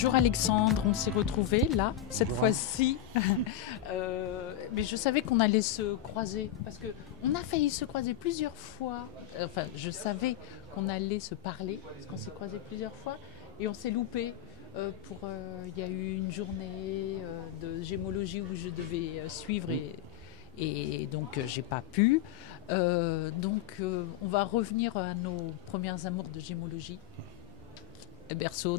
Bonjour Alexandre, on s'est retrouvés là, cette fois-ci. Mais je savais qu'on allait se croiser, parce qu'on a failli se croiser plusieurs fois. Enfin, je savais qu'on allait se parler, parce qu'on s'est croisés plusieurs fois, et on s'est loupé. Il y a eu une journée de gémologie où je devais suivre et donc j'ai pas pu. On va revenir à nos premières amours de gémologie, berceau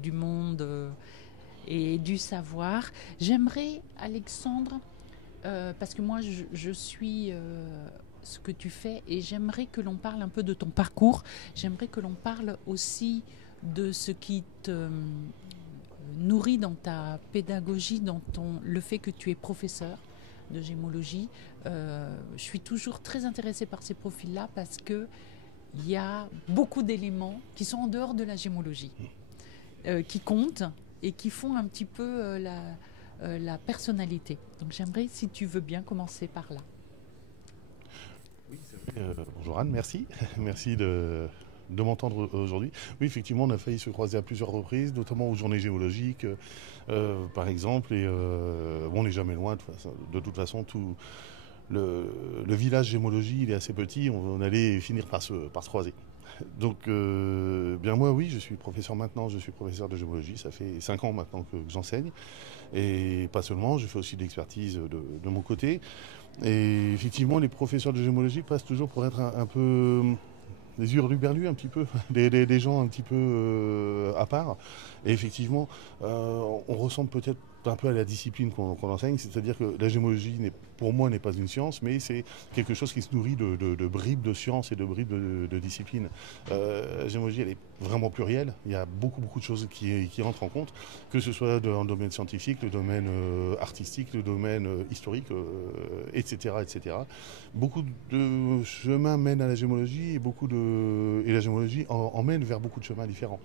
du monde et du savoir. J'aimerais, Alexandre, parce que moi je suis ce que tu fais et j'aimerais que l'on parle un peu de ton parcours. J'aimerais que l'on parle aussi de ce qui te nourrit dans ta pédagogie, le fait que tu es professeur de gémologie. Je suis toujours très intéressée par ces profils-là parce que il y a beaucoup d'éléments qui sont en dehors de la gémologie, qui comptent et qui font un petit peu la personnalité. Donc j'aimerais, si tu veux bien, commencer par là. Oui, c'est vrai. Bonjour Anne, merci. Merci de m'entendre aujourd'hui. Oui, effectivement, on a failli se croiser à plusieurs reprises, notamment aux journées géologiques, par exemple. Et on n'est jamais loin. De toute façon, le village gémologie, il est assez petit. On allait finir par se croiser. Donc, bien moi, oui, je suis professeur maintenant. Je suis professeur de gémologie. Ça fait 5 ans maintenant que j'enseigne. Et pas seulement, je fais aussi de l'expertise de mon côté. Et effectivement, les professeurs de gémologie passent toujours pour être un peu des hurluberlus un petit peu, des gens un petit peu à part. Et effectivement, on ressemble peut-être un peu à la discipline qu'on enseigne, c'est-à-dire que la gémologie, pour moi, n'est pas une science, mais c'est quelque chose qui se nourrit de bribes de science et de bribes de discipline. La gémologie, elle est vraiment plurielle, il y a beaucoup de choses qui rentrent en compte, que ce soit dans le domaine scientifique, le domaine artistique, le domaine historique, etc., etc. Beaucoup de chemins mènent à la gémologie et la gémologie emmène vers beaucoup de chemins différents.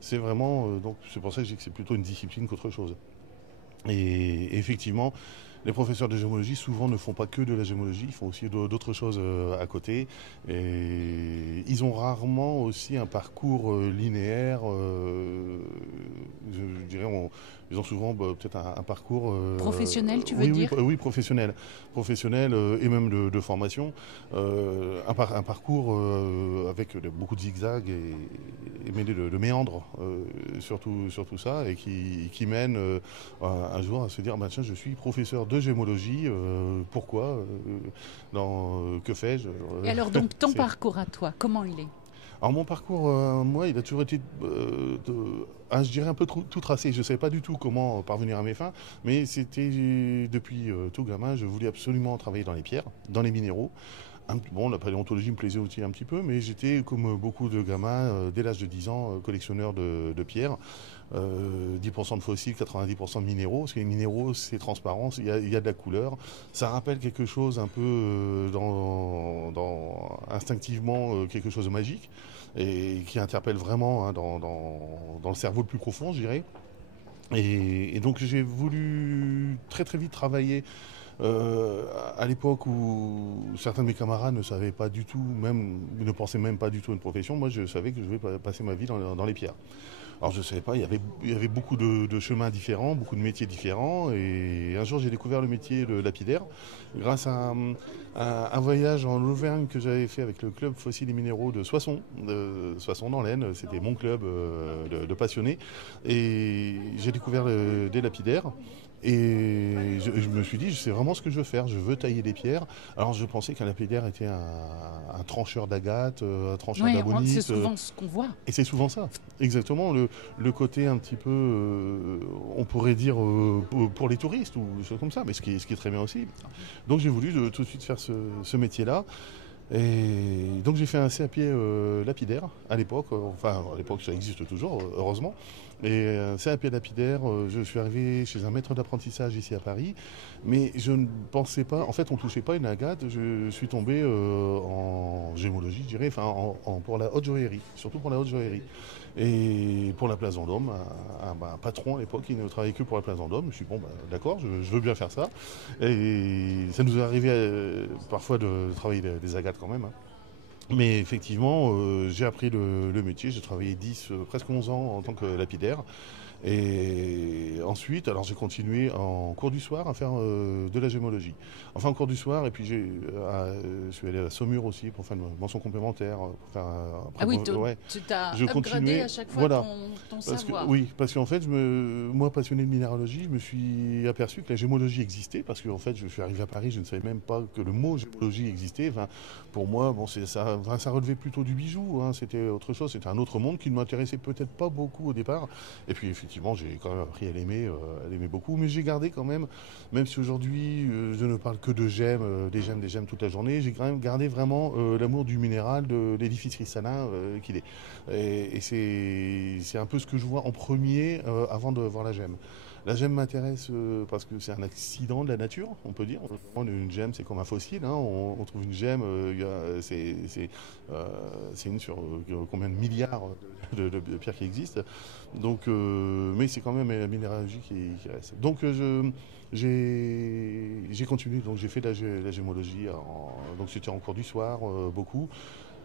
C'est vraiment, donc c'est pour ça que je dis que c'est plutôt une discipline qu'autre chose. Et effectivement, les professeurs de gémologie souvent ne font pas que de la gémologie, ils font aussi d'autres choses à côté. Et ils ont rarement aussi un parcours linéaire. Je dirais, ils ont souvent peut-être un parcours Professionnel, tu veux oui, dire? oui, professionnel, et même de formation. Un parcours avec beaucoup de zigzags et mêlé de méandres sur tout ça et qui mène un jour à se dire bah, tiens, je suis professeur de gémologie, pourquoi que fais-je Et alors donc ton parcours à toi, comment il est? Alors mon parcours, moi, il a toujours été, je dirais un peu tout tracé. Je ne savais pas du tout comment parvenir à mes fins, mais c'était depuis tout gamin, je voulais absolument travailler dans les pierres, dans les minéraux. Bon, la paléontologie me plaisait aussi un petit peu, mais j'étais, comme beaucoup de gamins, dès l'âge de 10 ans, collectionneur de pierres. 10% de fossiles, 90% de minéraux. Parce que les minéraux, c'est transparent, il y a de la couleur. Ça rappelle quelque chose un peu instinctivement quelque chose de magique et qui interpelle vraiment dans le cerveau le plus profond, je dirais. Et donc j'ai voulu très très vite travailler à l'époque où certains de mes camarades ne savaient pas du tout, même ne pensaient même pas du tout à une profession. Moi, je savais que je devais passer ma vie dans les pierres. Alors je ne savais pas, il y avait beaucoup de chemins différents, beaucoup de métiers différents. Et un jour, j'ai découvert le métier de lapidaire grâce à un voyage en Auvergne que j'avais fait avec le club fossiles et minéraux de Soissons dans l'Aisne. C'était mon club de passionnés. Et j'ai découvert des lapidaires. Et je me suis dit, c'est vraiment ce que je veux faire. Je veux tailler des pierres. Alors je pensais qu'un lapidaire était un trancheur d'agate, un trancheur Oui, c'est d'abonis. souvent ce qu'on voit. Et c'est souvent ça, exactement. Le côté un petit peu, on pourrait dire, pour les touristes ou des choses comme ça, mais ce qui est très bien aussi. Donc j'ai voulu tout de suite faire ce métier-là. Et donc j'ai fait un CAP lapidaire à l'époque, enfin à l'époque ça existe toujours, heureusement. Et CAP lapidaire, je suis arrivé chez un maître d'apprentissage ici à Paris, mais je ne pensais pas, en fait on ne touchait pas une agate, je suis tombé en gémologie, je dirais, enfin pour la haute joaillerie, surtout pour la haute joaillerie. Et pour la place Vendôme, un patron à l'époque qui ne travaillait que pour la place Vendôme, je me suis dit bon d'accord, je veux bien faire ça. Et ça nous est arrivé parfois de travailler des agates quand même, hein. Mais effectivement, j'ai appris le métier, j'ai travaillé presque 11 ans en tant que lapidaire. Et ensuite, alors j'ai continué en cours du soir à faire de la gémologie. Enfin, en cours du soir, et puis je suis allé à la Saumur aussi pour faire une mention complémentaire. Pour faire, Ah oui, ouais, tu t'as je upgradé continuais. à chaque fois Voilà. ton Parce que, savoir. oui, parce qu'en fait, moi, passionné de minéralogie, je me suis aperçu que la gémologie existait, parce qu'en fait, je suis arrivé à Paris, je ne savais même pas que le mot gémologie existait. Enfin, pour moi, bon, ça relevait plutôt du bijou, hein, c'était autre chose, c'était un autre monde qui ne m'intéressait peut-être pas beaucoup au départ. Et puis, effectivement, j'ai quand même appris à l'aimer beaucoup, mais j'ai gardé quand même si aujourd'hui, je ne parle que de gemmes, des gemmes toute la journée, j'ai quand même gardé vraiment l'amour du minéral, de l'édifice cristallin qu'il est. Et c'est un peu ce que je vois en premier avant de voir la gemme. La gemme m'intéresse parce que c'est un accident de la nature, on peut dire. Une gemme, c'est comme un fossile, hein. On trouve une gemme, c'est une sur combien de milliards de pierres qui existent. Donc, mais c'est quand même la minéralogie qui reste. Donc, j'ai continué, donc j'ai fait de la gémologie, donc c'était en cours du soir, beaucoup.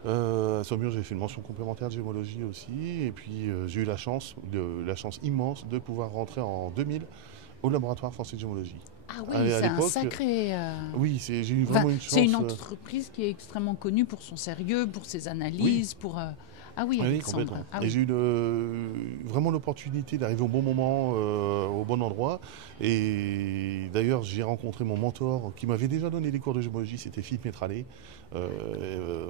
À Saumur, j'ai fait une mention complémentaire de gémologie aussi. Et puis, j'ai eu la chance immense de pouvoir rentrer en 2000 au laboratoire français de gémologie. Ah oui, À c'est un l'époque, sacré. oui, j'ai eu Enfin, vraiment une c'est une chance. entreprise qui est extrêmement connue pour son sérieux, pour ses Oui, analyses, pour. Ah oui, oui, Alexandre. complètement. Ah Et oui. j'ai eu vraiment l'opportunité d'arriver au bon moment, au bon endroit. Et d'ailleurs, j'ai rencontré mon mentor qui m'avait déjà donné des cours de gémologie, c'était Philippe Métralet,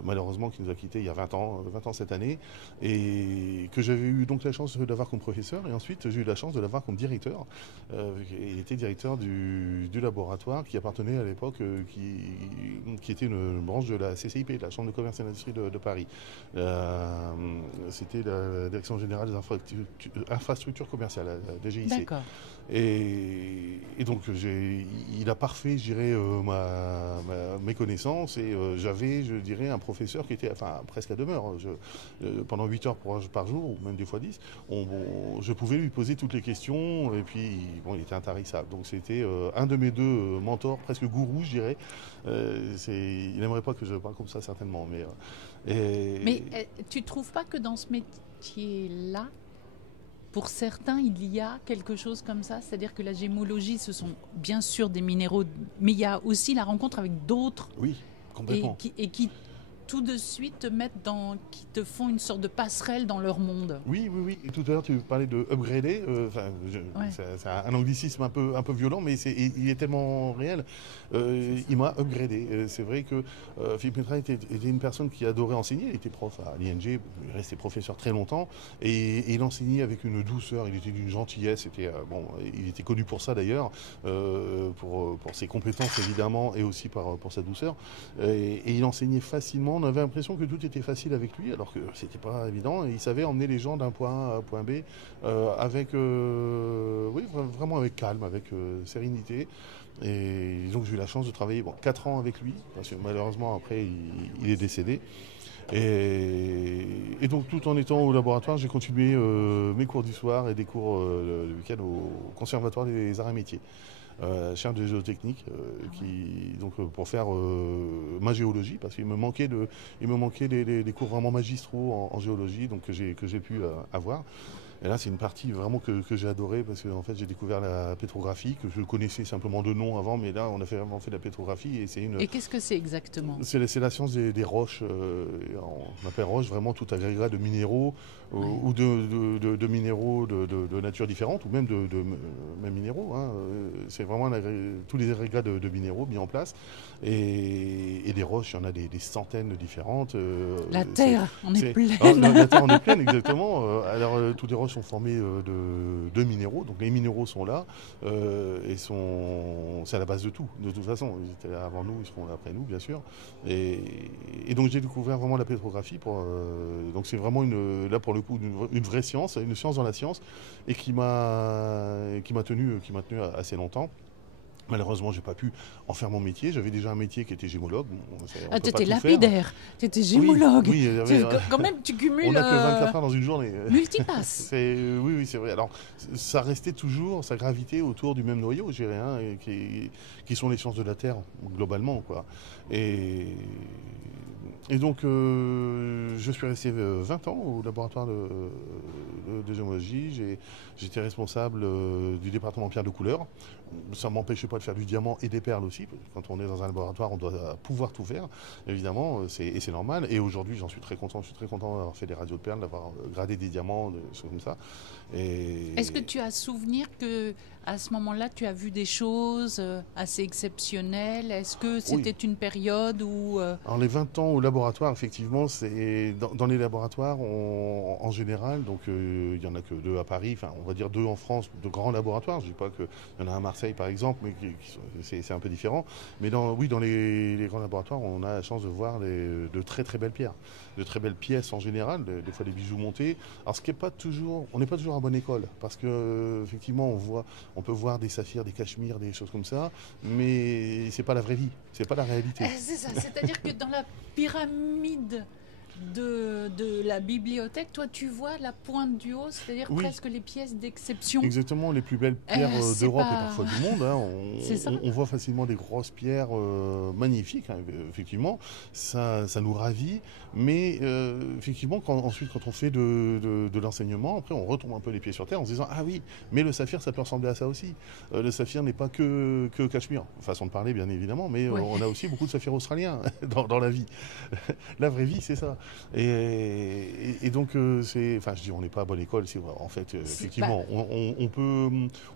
malheureusement qui nous a quittés il y a 20 ans cette année, et que j'avais eu donc la chance d'avoir comme professeur. Et ensuite, j'ai eu la chance de l'avoir comme directeur. Il était directeur du laboratoire qui appartenait à l'époque, qui était une branche de la CCIP, la Chambre de commerce et d'industrie de Paris. C'était la Direction générale des infrastructures commerciales, la DGIC. D'accord. Et donc, il a parfait, je dirais, mes connaissances. Et j'avais, je dirais, un professeur qui était, enfin, presque à demeure. Pendant 8 heures par jour, ou même des fois 10, je pouvais lui poser toutes les questions. Et puis, bon, il était intarissable. Donc, c'était un de mes deux mentors, presque gourous, je dirais. Il n'aimerait pas que je parle comme ça, certainement. Mais tu trouves pas que dans ce métier-là, pour certains, il y a quelque chose comme ça? C'est-à-dire que la gémologie, ce sont bien sûr des minéraux, mais il y a aussi la rencontre avec d'autres Oui, complètement. et qui tout de suite te mettent qui te font une sorte de passerelle dans leur monde. Oui, oui, oui. Et tout à l'heure, tu parlais de upgrader. Ouais. C'est un anglicisme un peu violent, mais il est tellement réel. Il m'a upgradé. C'est vrai que Philippe Métrain était une personne qui adorait enseigner. Il était prof à l'ING, il restait professeur très longtemps. Et il enseignait avec une douceur. Il était d'une gentillesse. Il était connu pour ça d'ailleurs, pour ses compétences évidemment, et aussi pour sa douceur. Et il enseignait facilement. On avait l'impression que tout était facile avec lui, alors que c'était pas évident. Et il savait emmener les gens d'un point A à un point B avec, oui, vraiment avec calme, avec sérénité. Et donc j'ai eu la chance de travailler 4 ans avec lui, parce que malheureusement après il est décédé. Et donc tout en étant au laboratoire, j'ai continué mes cours du soir et des cours le week-end au Conservatoire des Arts et Métiers. Chaire de géotechnique, pour faire ma géologie, parce qu'il me manquait des cours vraiment magistraux en géologie, donc que j'ai pu avoir. Et là, c'est une partie vraiment que j'ai adorée, parce que en fait, j'ai découvert la pétrographie, que je connaissais simplement de nom avant, mais là, on a vraiment fait de la pétrographie. Et qu'est-ce que c'est exactement? C'est la science des roches. On appelle roches vraiment tout agrégat de minéraux, ou de minéraux de nature différente, ou même même minéraux. Hein. C'est vraiment tous les agrégats de minéraux mis en place. Et des roches, il y en a des centaines de différentes. La Terre en est pleine. La Terre en est pleine, exactement. Alors, toutes les roches sont formées de minéraux. Donc, les minéraux sont là. C'est à la base de tout, de toute façon. Ils étaient là avant nous, ils seront là après nous, bien sûr. Et donc, j'ai découvert vraiment la pétrographie. Donc, c'est vraiment, là, pour le coup, une vraie science, une science dans la science, et qui m'a tenu assez longtemps. Malheureusement, j'ai pas pu en faire mon métier. J'avais déjà un métier qui était gémologue. Tu étais lapidaire, tu étais gémologue. Oui, quand même, tu cumules. On n'a que 24 heures dans une journée. Multipasse. Oui, c'est vrai. Alors, ça restait toujours, ça gravitait autour du même noyau, je dirais, hein, qui sont les sciences de la Terre, globalement, quoi. Et donc, je suis resté 20 ans au laboratoire de géologie. J'étais responsable du département pierre de couleur. Ça ne m'empêchait pas de faire du diamant et des perles aussi. Quand on est dans un laboratoire, on doit pouvoir tout faire, évidemment, et c'est normal. Et aujourd'hui, j'en suis très content. Je suis très content d'avoir fait des radios de perles, d'avoir gradé des diamants, des choses comme ça. Est-ce que tu as souvenir que à ce moment-là, tu as vu des choses assez exceptionnelles? Est-ce que c'était une période où... Alors les 20 ans au laboratoire, effectivement, c'est dans les laboratoires, en général, donc il n'y en a que 2 à Paris, enfin on va dire 2 en France, de grands laboratoires. Je ne dis pas qu'il y en a un à Marseille par exemple, mais c'est un peu différent. Mais dans les grands laboratoires, on a la chance de voir de très très belles pierres, de très belles pièces en général, des fois des bijoux montés. Alors ce qui est pas toujours, on n'est pas toujours à bonne école, parce que effectivement on peut voir des saphirs, des cachemires, des choses comme ça, mais c'est pas la vraie vie, c'est pas la réalité. C'est ça, c'est-à-dire que dans la pyramide de la bibliothèque, toi tu vois la pointe du haut, c'est-à-dire presque les pièces d'exception. Exactement, les plus belles pierres d'Europe et parfois du monde. On voit facilement des grosses pierres magnifiques, effectivement. Ça nous ravit, mais effectivement, ensuite quand on fait de l'enseignement, après on retombe un peu les pieds sur terre en se disant ah oui, mais le saphir ça peut ressembler à ça aussi. Le saphir n'est pas que cachemire, façon de parler bien évidemment, mais on a aussi beaucoup de saphirs australiens dans la vie. La vraie vie c'est ça. Et donc, je dis, on n'est pas à bonne école, c'est vrai. En fait, effectivement,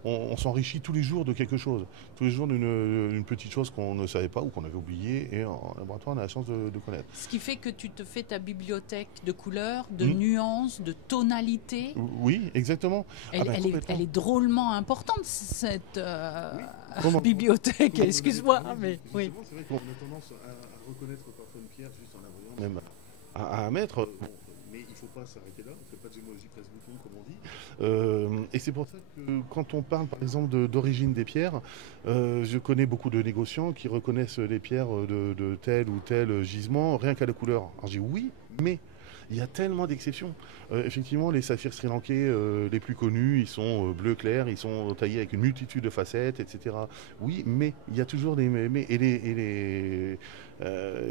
on s'enrichit tous les jours de quelque chose, tous les jours d'une petite chose qu'on ne savait pas ou qu'on avait oubliée, et en laboratoire, on a la chance de connaître. Ce qui fait que tu te fais ta bibliothèque de couleurs, de nuances, de tonalités. Oui, exactement. Elle est drôlement importante, cette bibliothèque, excuse-moi. Mais oui. C'est vrai qu'on a tendance à reconnaître parfois une pierre juste en la voyant, même à un mètre, mais il ne faut pas s'arrêter là, on ne fait pas de gémologie presse-bouton comme on dit. Et c'est pour ça que quand on parle par exemple d'origine des pierres, je connais beaucoup de négociants qui reconnaissent les pierres de tel ou tel gisement rien qu'à la couleur. Alors je dis oui, mais il y a tellement d'exceptions. Effectivement, les saphirs sri-lankais les plus connus, ils sont bleu clair, ils sont taillés avec une multitude de facettes, etc. Oui, mais il y a toujours des mais et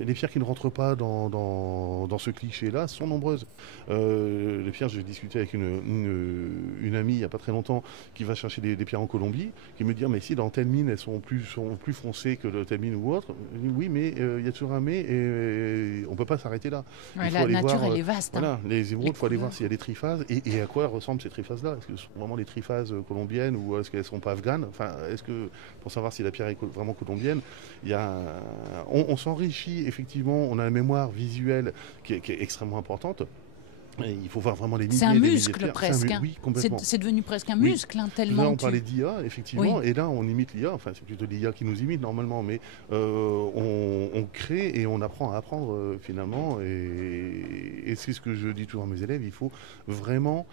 les pierres qui ne rentrent pas dans ce cliché-là sont nombreuses. Les pierres, j'ai discuté avec une amie il n'y a pas très longtemps qui va chercher des pierres en Colombie, qui me dit mais si dans telle mine elles sont plus foncées que de telle mine ou autre. Je dis, oui, mais il y a toujours un mais et on ne peut pas s'arrêter là. Ouais, la nature elle est vaste. Voilà, les émeraudes, il faut aller voir s'il y a des triphases et à quoi ressemblent ces triphases-là. Est-ce que ce sont vraiment des triphases colombiennes ou est-ce qu'elles ne sont pas afghanes? Enfin, est-ce que pour savoir si la pierre est vraiment colombienne, on s'enrichit effectivement, on a une mémoire visuelle qui est extrêmement importante. Et il faut voir vraiment les milliers. C'est un muscle presque. Oui, complètement. C'est devenu presque un muscle, tellement. Là, on parlait d'IA, effectivement, et là, on imite l'IA. Enfin, c'est plutôt l'IA qui nous imite normalement, mais on crée et on apprend à apprendre finalement. Et c'est ce que je dis toujours à mes élèves. Il faut vraiment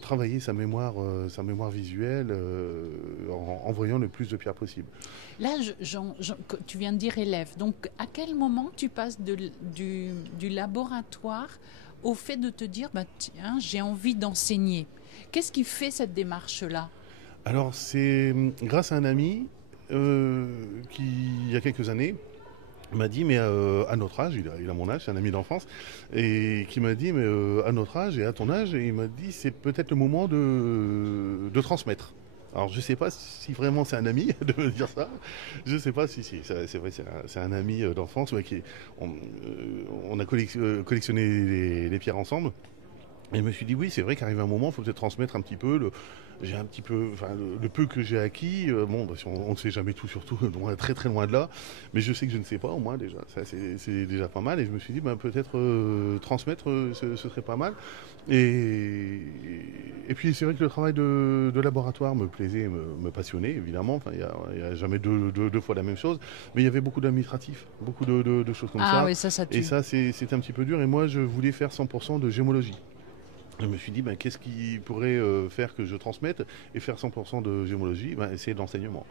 travailler sa mémoire visuelle en voyant le plus de pierres possible. Là, tu viens de dire élève. Donc, à quel moment tu passes du laboratoire au fait de te dire, tiens, j'ai envie d'enseigner? Qu'est-ce qui fait cette démarche-là? Alors, c'est grâce à un ami qui, il y a quelques années, m'a dit, mais à notre âge, il a mon âge, c'est un ami d'enfance, et qui m'a dit, mais à notre âge et à ton âge, et il m'a dit, c'est peut-être le moment de transmettre. Alors je ne sais pas si vraiment c'est un ami de me dire ça. Je ne sais pas si c'est vrai, c'est un ami d'enfance. On a collectionné les pierres ensemble. Et je me suis dit oui, c'est vrai qu'arrive un moment, il faut peut-être transmettre un petit peu le peu que j'ai acquis. On ne sait jamais tout, surtout loin, très très loin de là. Mais je sais que je ne sais pas, au moins déjà. Ça c'est déjà pas mal. Et je me suis dit peut-être transmettre, ce serait pas mal. Et puis c'est vrai que le travail de laboratoire me plaisait, me passionnait évidemment. Enfin, il y a jamais deux fois la même chose. Mais il y avait beaucoup d'administratifs, beaucoup de choses comme ça. Oui, ça tue. Et ça c'est un petit peu dur. Et moi je voulais faire 100% de gémologie. Je me suis dit, qu'est-ce qui pourrait faire que je transmette et faire 100% de gémologie, c'est de l'enseignement.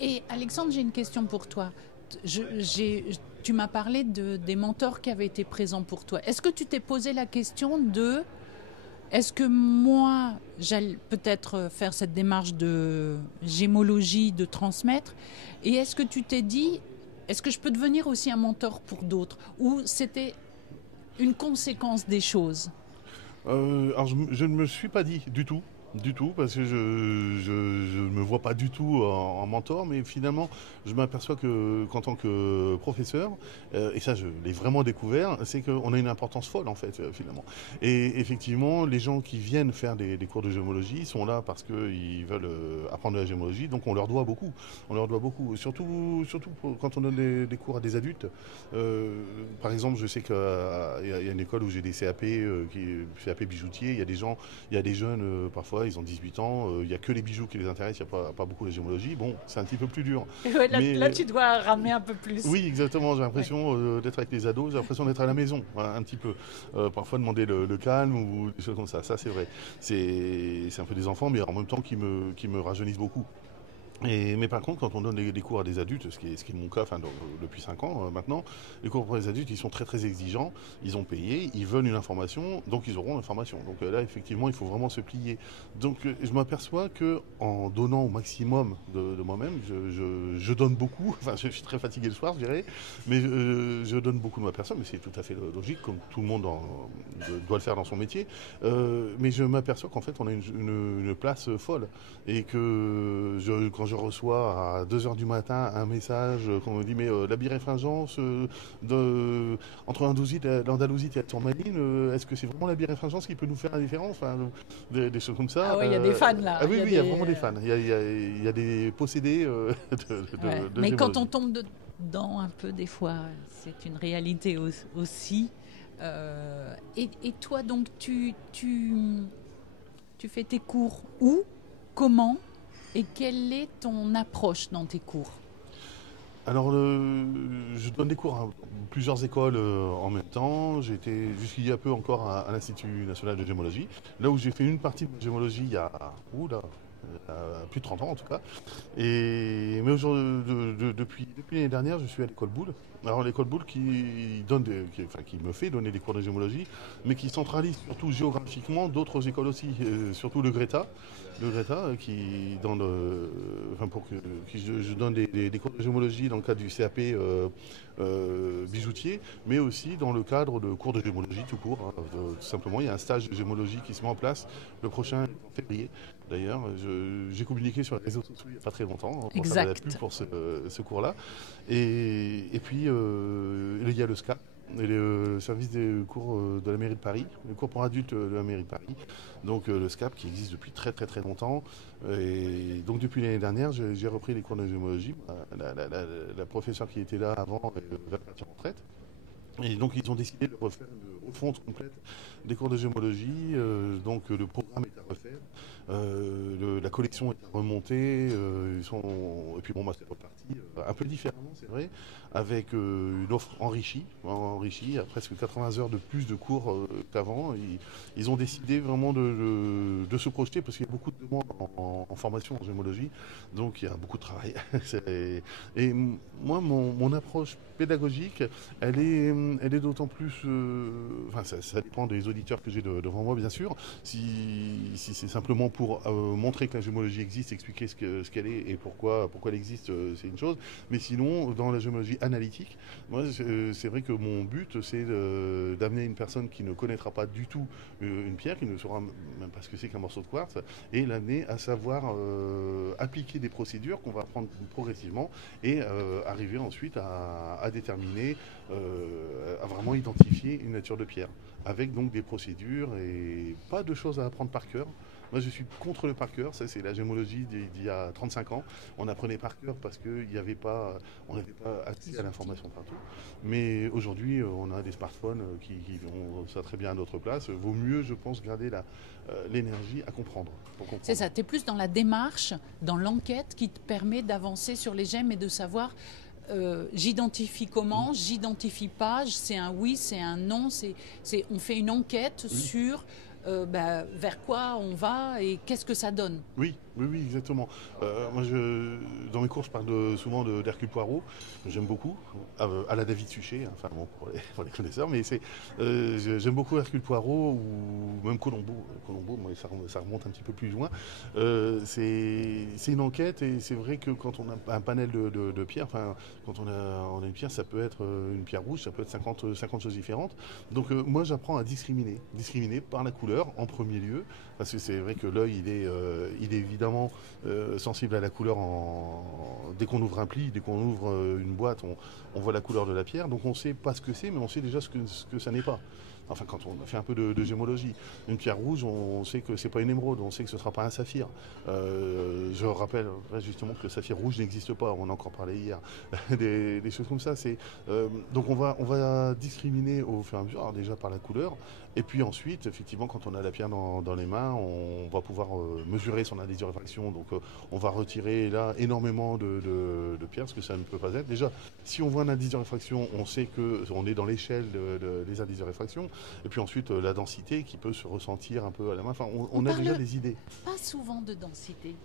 Et Alexandre, j'ai une question pour toi. Tu m'as parlé des mentors qui avaient été présents pour toi. Est-ce que tu t'es posé la question est-ce que moi, j'allais peut-être faire cette démarche de gémologie, de transmettre, et est-ce que tu t'es dit, est-ce que je peux devenir aussi un mentor pour d'autres? Ou c'était une conséquence des choses? Alors je ne me suis pas dit du tout, parce que je ne me vois pas du tout en mentor, mais finalement, je m'aperçois qu'en tant que professeur, et ça je l'ai vraiment découvert, c'est qu'on a une importance folle en fait, finalement. Et effectivement, les gens qui viennent faire des cours de gémologie sont là parce qu'ils veulent apprendre de la gémologie, donc on leur doit beaucoup. On leur doit beaucoup, surtout quand on donne des cours à des adultes. Par exemple, je sais qu'il y a une école où j'ai des CAP, CAP bijoutier, il y a des jeunes parfois, ils ont 18 ans, il n'y a que les bijoux qui les intéressent, il n'y a pas beaucoup de gémologie. Bon, c'est un petit peu plus dur. Ouais, Mais, là, tu dois ramener un peu plus. oui, exactement, j'ai l'impression d'être avec les ados, j'ai l'impression d'être à la maison, voilà, un petit peu. Parfois demander le calme ou des choses comme ça c'est vrai. C'est un peu des enfants, mais en même temps qui me rajeunissent beaucoup. Mais par contre, quand on donne des cours à des adultes, ce qui est mon cas depuis 5 ans maintenant, les cours pour les adultes, ils sont très très exigeants, ils ont payé, ils veulent une information, donc ils auront l'information. Donc là, effectivement, il faut vraiment se plier. Donc je m'aperçois qu'en donnant au maximum de moi-même, je donne beaucoup, enfin je suis très fatigué le soir, je dirais, mais je donne beaucoup de ma personne, mais c'est tout à fait logique, comme tout le monde doit le faire dans son métier. Mais je m'aperçois qu'en fait, on a une place folle et que quand je reçois à 2 heures du matin un message qu'on me dit mais la biréfringence entre l'Andalousie et la Tourmaline, est-ce que c'est vraiment la biréfringence qui peut nous faire la différence, enfin, des choses comme ça. Ah oui, il y a des fans là. Ah oui, il y a vraiment des fans. Il y a des possédés de mais quand gémologie. on tombe dedans un peu, des fois, c'est une réalité aussi. Et toi, donc, tu fais tes cours où, comment, et quelle est ton approche dans tes cours? Alors, je donne des cours à plusieurs écoles en même temps. J'ai été jusqu'il y a peu encore à l'Institut national de gémologie, là où j'ai fait une partie de gémologie il y a plus de 30 ans en tout cas. Mais depuis l'année dernière, je suis à l'école Boulle. Alors l'école Boulle qui me fait donner des cours de gémologie, mais qui centralise surtout géographiquement d'autres écoles aussi, surtout le Greta. Le Greta qui donne, je donne des cours de gémologie dans le cadre du CAP bijoutier, mais aussi dans le cadre de cours de gémologie tout court. Tout simplement, il y a un stage de gémologie qui se met en place. Le prochain est en février. D'ailleurs, j'ai communiqué sur les réseaux sociaux il n'y a pas très longtemps pour faire de la pub pour ce cours-là. Et puis, il y a le SCAP, et le service des cours de la mairie de Paris, le cours pour adultes de la mairie de Paris. Donc le SCAP qui existe depuis très très très longtemps. Et donc depuis l'année dernière, j'ai repris les cours de gémologie. La professeure qui était là avant va partir en retraite. Et donc ils ont décidé de refaire une refonte complète des cours de gémologie. Donc le programme est à refaire, la collection est à remonter. Et puis bon, c'est reparti un peu différemment, c'est vrai, avec une offre enrichie, à presque 80 heures de plus de cours qu'avant. Ils ont décidé vraiment de se projeter parce qu'il y a beaucoup de demandes en formation en gémologie, donc il y a beaucoup de travail. Et moi, mon approche pédagogique, elle est d'autant plus... ça dépend des auditeurs que j'ai devant moi, bien sûr. Si c'est simplement pour montrer que la gémologie existe, expliquer ce qu'elle est et pourquoi elle existe, c'est une chose. Mais sinon, dans la gémologie analytique, moi, c'est vrai que mon but, c'est d'amener une personne qui ne connaîtra pas du tout une pierre, qui ne saura même pas ce que c'est qu'un morceau de quartz, et l'amener à savoir appliquer des procédures qu'on va apprendre progressivement et arriver ensuite à déterminer, à vraiment identifier une nature de pierre, avec donc des procédures et pas de choses à apprendre par cœur. Moi, je suis contre le par cœur. Ça, c'est la gémologie d'il y a 35 ans. On apprenait par cœur parce qu'on n'avait pas accès à l'information partout. Mais aujourd'hui, on a des smartphones qui ont ça très bien à notre place. Vaut mieux, je pense, garder l'énergie à comprendre. C'est ça, tu es plus dans la démarche, dans l'enquête qui te permet d'avancer sur les gemmes et de savoir j'identifie comment, j'identifie pas, c'est un oui, c'est un non, on fait une enquête sur vers quoi on va et qu'est-ce que ça donne. Oui, exactement. Moi, dans mes cours, je parle souvent d'Hercule Poirot. J'aime beaucoup, à la David Suchet, enfin bon, pour les connaisseurs, mais j'aime beaucoup Hercule Poirot, où même Colombo. Colombo, moi, ça remonte un petit peu plus loin. C'est une enquête et c'est vrai que quand on a un panel de pierres, enfin, quand on a une pierre, ça peut être une pierre rouge, ça peut être 50 choses différentes. Donc moi, j'apprends à discriminer par la couleur en premier lieu, parce que c'est vrai que l'œil, il est évidemment sensible à la couleur dès qu'on ouvre un pli, dès qu'on ouvre une boîte, on voit la couleur de la pierre, donc on ne sait pas ce que c'est, mais on sait déjà ce que ça n'est pas. Enfin, quand on a fait un peu de gémologie, une pierre rouge, on sait que c'est pas une émeraude, on sait que ce ne sera pas un saphir. Je rappelle justement que le saphir rouge n'existe pas, on en a encore parlé hier. Des choses comme ça. Donc on va discriminer au fur et à mesure, alors déjà par la couleur, et puis ensuite, effectivement, quand on a la pierre dans les mains, on va pouvoir mesurer son indice de réfraction. Donc on va retirer là énormément de pierres, ce que ça ne peut pas être. Déjà, si on voit un indice de réfraction, on sait qu'on est dans l'échelle des indices de réfraction. Et puis ensuite, la densité qui peut se ressentir un peu à la main. Enfin, on a déjà des idées. Pas souvent de densité.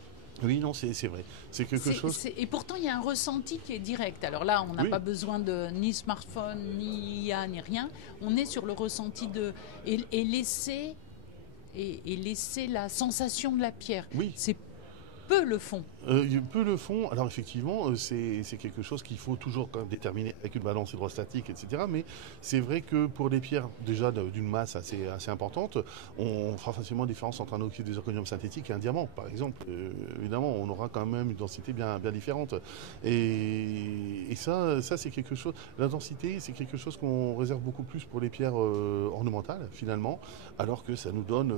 Oui, non, c'est vrai. C'est quelque chose. Et pourtant, il y a un ressenti qui est direct. Alors là, on n'a pas besoin de ni smartphone, ni IA, ni rien. On est sur le ressenti et laisser la sensation de la pierre. Oui. C'est peu le fond. Peu le fond. Alors effectivement, c'est quelque chose qu'il faut toujours quand même déterminer avec une balance hydrostatique, etc. Mais c'est vrai que pour des pierres déjà d'une masse assez importante, on fera facilement la différence entre un oxyde de zirconium synthétique et un diamant, par exemple. Évidemment, on aura quand même une densité bien différente. Et ça c'est quelque chose. La densité, c'est quelque chose qu'on réserve beaucoup plus pour les pierres ornementales, finalement, alors que ça nous donne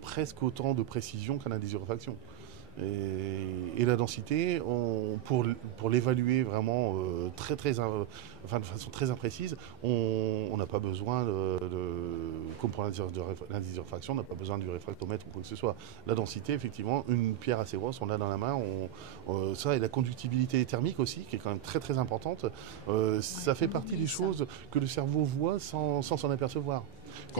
presque autant de précision qu'un indice de réfraction. Et la densité, pour l'évaluer vraiment de façon très imprécise, on n'a pas besoin comme pour l'indice de réfraction, on n'a pas besoin du réfractomètre ou quoi que ce soit. La densité, effectivement, une pierre assez grosse, on l'a dans la main, ça et la conductibilité thermique aussi, qui est quand même très importante, ça fait partie des choses que le cerveau voit sans s'en apercevoir.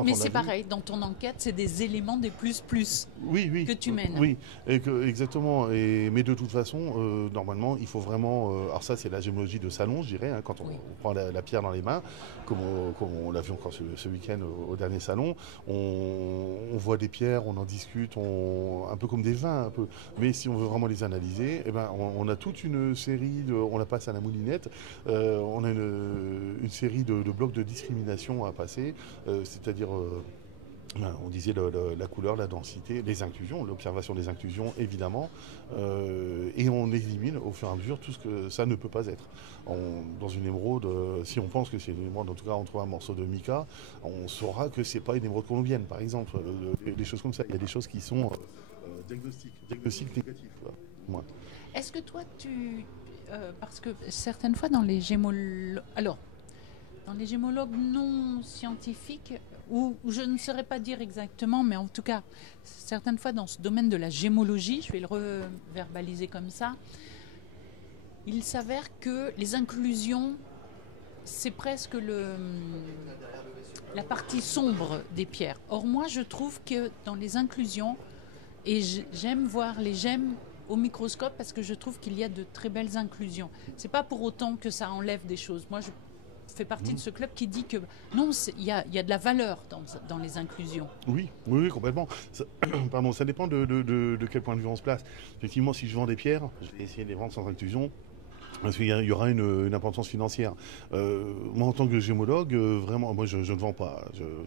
Mais c'est pareil, dans ton enquête, c'est des éléments des plus que tu mènes. Oui, exactement. Mais de toute façon, normalement, il faut vraiment... alors ça, c'est la gémologie de salon, je dirais, hein, quand on prend la pierre dans les mains, comme on l'a vu encore ce week-end au dernier salon. On voit des pierres, on en discute, un peu comme des vins, un peu. Mais si on veut vraiment les analyser, eh ben, on a toute une série, on la passe à la moulinette, on a une série de blocs de discrimination à passer, c'est-à-dire, on disait la couleur, la densité, les inclusions, l'observation des inclusions, évidemment, et on élimine au fur et à mesure tout ce que ça ne peut pas être. Dans une émeraude, si on pense que c'est une émeraude, en tout cas on trouve un morceau de mica, on saura que c'est pas une émeraude colombienne, par exemple, des choses comme ça. Il y a des choses qui sont diagnostiques négatifs. Ouais. Est-ce que toi, parce que certaines fois dans les gémologues... Alors, dans les gémologues non scientifiques, ou je ne saurais pas dire exactement, mais en tout cas, certaines fois dans ce domaine de la gémologie, je vais le reverbaliser comme ça, il s'avère que les inclusions, c'est presque la partie sombre des pierres. Or, moi, je trouve que dans les inclusions, et j'aime voir les gemmes au microscope parce que je trouve qu'il y a de très belles inclusions. C'est pas pour autant que ça enlève des choses. Moi, je fait partie de ce club qui dit que non, il y a de la valeur dans les inclusions. Oui, complètement. Ça dépend de quel point de vue on se place. Effectivement, si je vends des pierres, je vais essayer de les vendre sans inclusion. Parce qu'il y aura une importance financière. Moi, en tant que gémologue, vraiment, moi, je ne vends pas.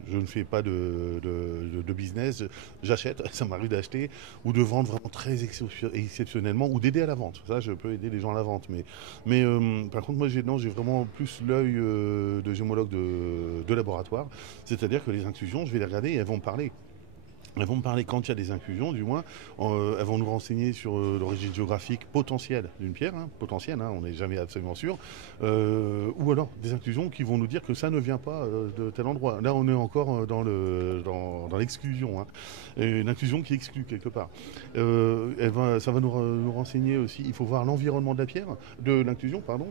Je ne fais pas de business. J'achète, ça m'arrive d'acheter, ou de vendre vraiment très exceptionnellement, ou d'aider à la vente. Ça, je peux aider les gens à la vente. Mais par contre, moi, j'ai vraiment plus l'œil de gémologue de laboratoire. C'est-à-dire que les inclusions, je vais les regarder et elles vont me parler. Elles vont me parler quand il y a des inclusions, du moins. Elles vont nous renseigner sur l'origine géographique potentielle d'une pierre, potentielle, on n'est jamais absolument sûr. Ou alors des inclusions qui vont nous dire que ça ne vient pas de tel endroit. Là, on est encore dans l'exclusion. Une inclusion qui exclut quelque part. Ça va nous renseigner aussi. Il faut voir l'environnement de la pierre, de l'inclusion, pardon.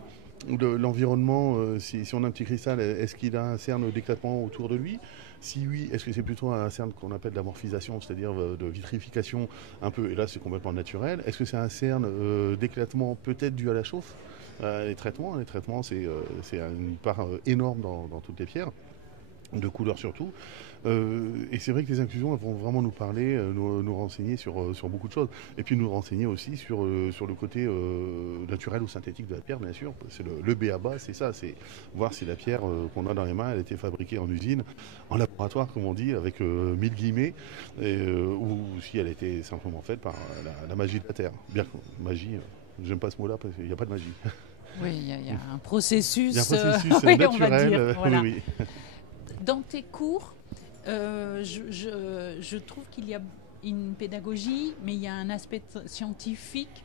De l'environnement, si on a un petit cristal, est-ce qu'il a un cerne d'éclatement autour de lui? Si oui, est-ce que c'est plutôt un cerne qu'on appelle d'amorphisation, c'est-à-dire de vitrification un peu, et là c'est complètement naturel. Est-ce que c'est un cerne d'éclatement peut-être dû à la chauffe? Les traitements, c'est une part énorme dans toutes les pierres. de couleurs surtout. Et c'est vrai que les inclusions elles vont vraiment nous parler, nous renseigner sur beaucoup de choses. Et puis nous renseigner aussi sur le côté naturel ou synthétique de la pierre, bien sûr. C'est le b.a.-ba, c'est ça, c'est voir si la pierre qu'on a dans les mains, elle a été fabriquée en usine, en laboratoire, comme on dit, avec 1000 guillemets, ou si elle a été simplement faite par la magie de la terre. Bien que magie, j'aime pas ce mot-là parce qu'il n'y a pas de magie. Oui, il y a un processus, Il y a un processus oui, naturel, on va dire, voilà. oui, oui. Dans tes cours, je trouve qu'il y a une pédagogie, mais il y a un aspect scientifique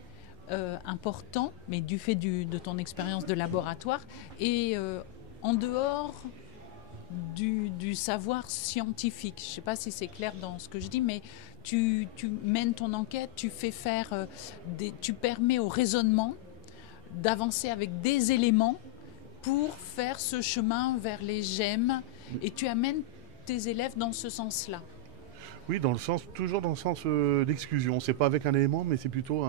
important, mais du fait de ton expérience de laboratoire, et en dehors du savoir scientifique. Je ne sais pas si c'est clair dans ce que je dis, mais tu mènes ton enquête, tu fais faire tu permets au raisonnement d'avancer avec des éléments pour faire ce chemin vers les gemmes, et tu amènes tes élèves dans ce sens-là. Oui, toujours dans le sens d'exclusion. C'est pas avec un élément, mais c'est plutôt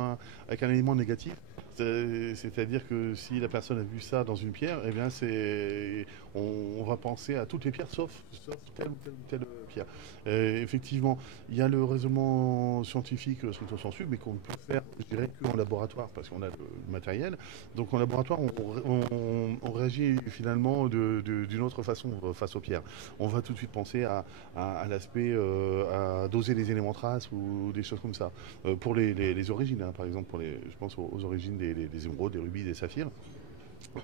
avec un élément négatif. C'est-à-dire que si la personne a vu ça dans une pierre, eh bien on va penser à toutes les pierres sauf telle ou telle pierre. Effectivement, il y a le raisonnement scientifique stricto sensu, mais qu'on ne peut faire, je dirais, qu'en laboratoire, parce qu'on a le matériel. Donc en laboratoire, on réagit finalement d'une autre façon face aux pierres. On va tout de suite penser à l'aspect, à doser les éléments traces ou des choses comme ça. Pour les origines, hein, par exemple, je pense aux origines des émeraudes, des rubis, des saphirs.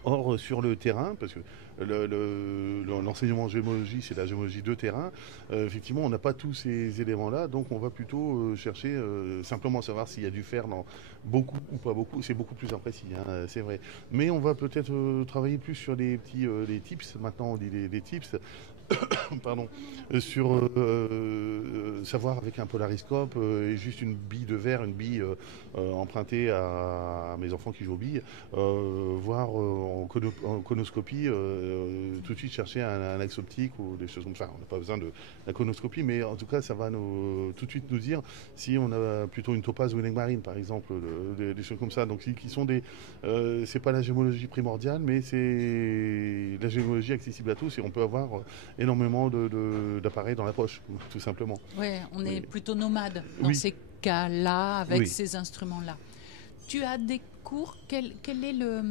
Or, sur le terrain, parce que l'enseignement en géologie, c'est la géologie de terrain, effectivement, on n'a pas tous ces éléments-là, donc on va plutôt chercher simplement savoir s'il y a du fer dans beaucoup ou pas beaucoup. C'est beaucoup plus imprécis, hein, c'est vrai. Mais on va peut-être travailler plus sur les tips. Maintenant, on dit les tips. Pardon, sur savoir avec un polariscope et juste une bille de verre, une bille empruntée à mes enfants qui jouent aux billes, voir en conoscopie, tout de suite chercher un axe optique ou des choses comme ça. On n'a pas besoin de la conoscopie, mais en tout cas, ça va tout de suite nous dire si on a plutôt une topaze ou une marine, par exemple, des choses comme ça. Donc, qui sont c'est pas la géologie primordiale, mais c'est la géologie accessible à tous et on peut avoir énormément d'appareils dans la poche, tout simplement. Oui, on est plutôt nomade dans ces cas-là, avec ces instruments-là. Tu as des cours, quel est le...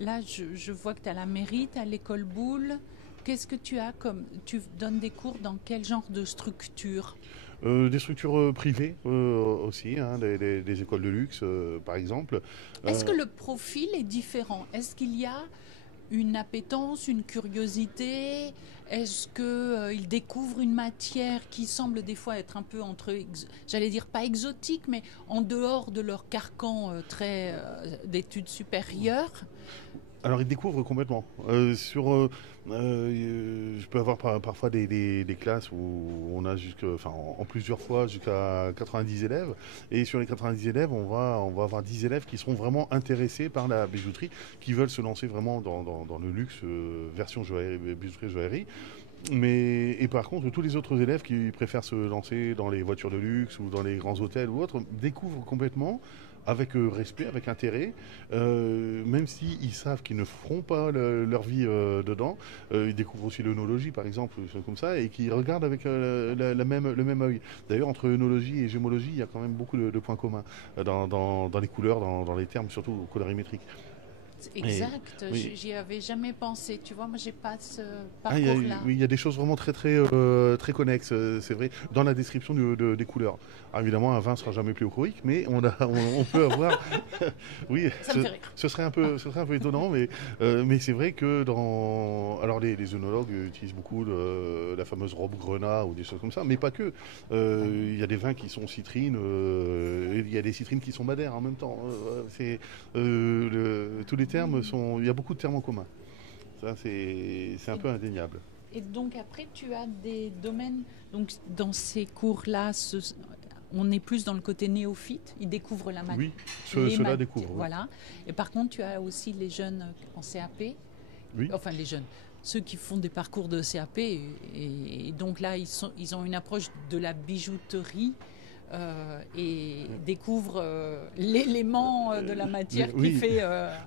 Là, je vois que tu as la mairie, tu as l'école Boulle. Qu'est-ce que tu as comme... Tu donnes des cours dans quel genre de structure ? Des structures privées aussi, hein, des écoles de luxe, par exemple. Est-ce que le profil est différent ? Est-ce qu'il y a une appétence, une curiosité ? Est-ce qu'ils découvrent une matière qui semble des fois être un peu j'allais dire pas exotique, mais en dehors de leur carcan d'études supérieures ? Alors ils découvrent complètement. Je peux avoir parfois des classes où on a en plusieurs fois jusqu'à 90 élèves. Et sur les 90 élèves, on va avoir 10 élèves qui seront vraiment intéressés par la bijouterie, qui veulent se lancer vraiment dans le luxe version bijouterie joaillerie. Et par contre, tous les autres élèves qui préfèrent se lancer dans les voitures de luxe ou dans les grands hôtels ou autres découvrent complètement, avec respect, avec intérêt, même s'ils savent qu'ils ne feront pas leur vie dedans. Ils découvrent aussi l'œnologie, par exemple, comme ça, et qui regardent avec le même œil. D'ailleurs, entre œnologie et gémologie, il y a quand même beaucoup de points communs dans les couleurs, dans les termes, surtout colorimétriques. Exact, oui. J'y avais jamais pensé. Tu vois, moi, j'ai pas ce parcours-là. Il y a des choses vraiment très très connexes, c'est vrai, dans la description des couleurs. Alors, évidemment, un vin sera jamais pléochroïque, mais on peut avoir. Oui, ça me fait rire. Ce serait un peu étonnant, mais c'est vrai que alors les œnologues utilisent beaucoup la fameuse robe grenat ou des choses comme ça, mais pas que. Il y a des vins qui sont citrines, il y a des citrines qui sont madères en même temps. Tous les termes il y a beaucoup de termes en commun. Ça, c'est un peu indéniable. Et donc après, tu as des domaines. Donc dans ces cours-là, on est plus dans le côté néophyte. Ils découvrent la matière. Oui, ceux-là découvrent. Voilà. Et par contre, tu as aussi les jeunes en CAP. Oui. Enfin, les jeunes. Ceux qui font des parcours de CAP. Et donc là, ils ont une approche de la bijouterie et découvre l'élément de la matière qui fait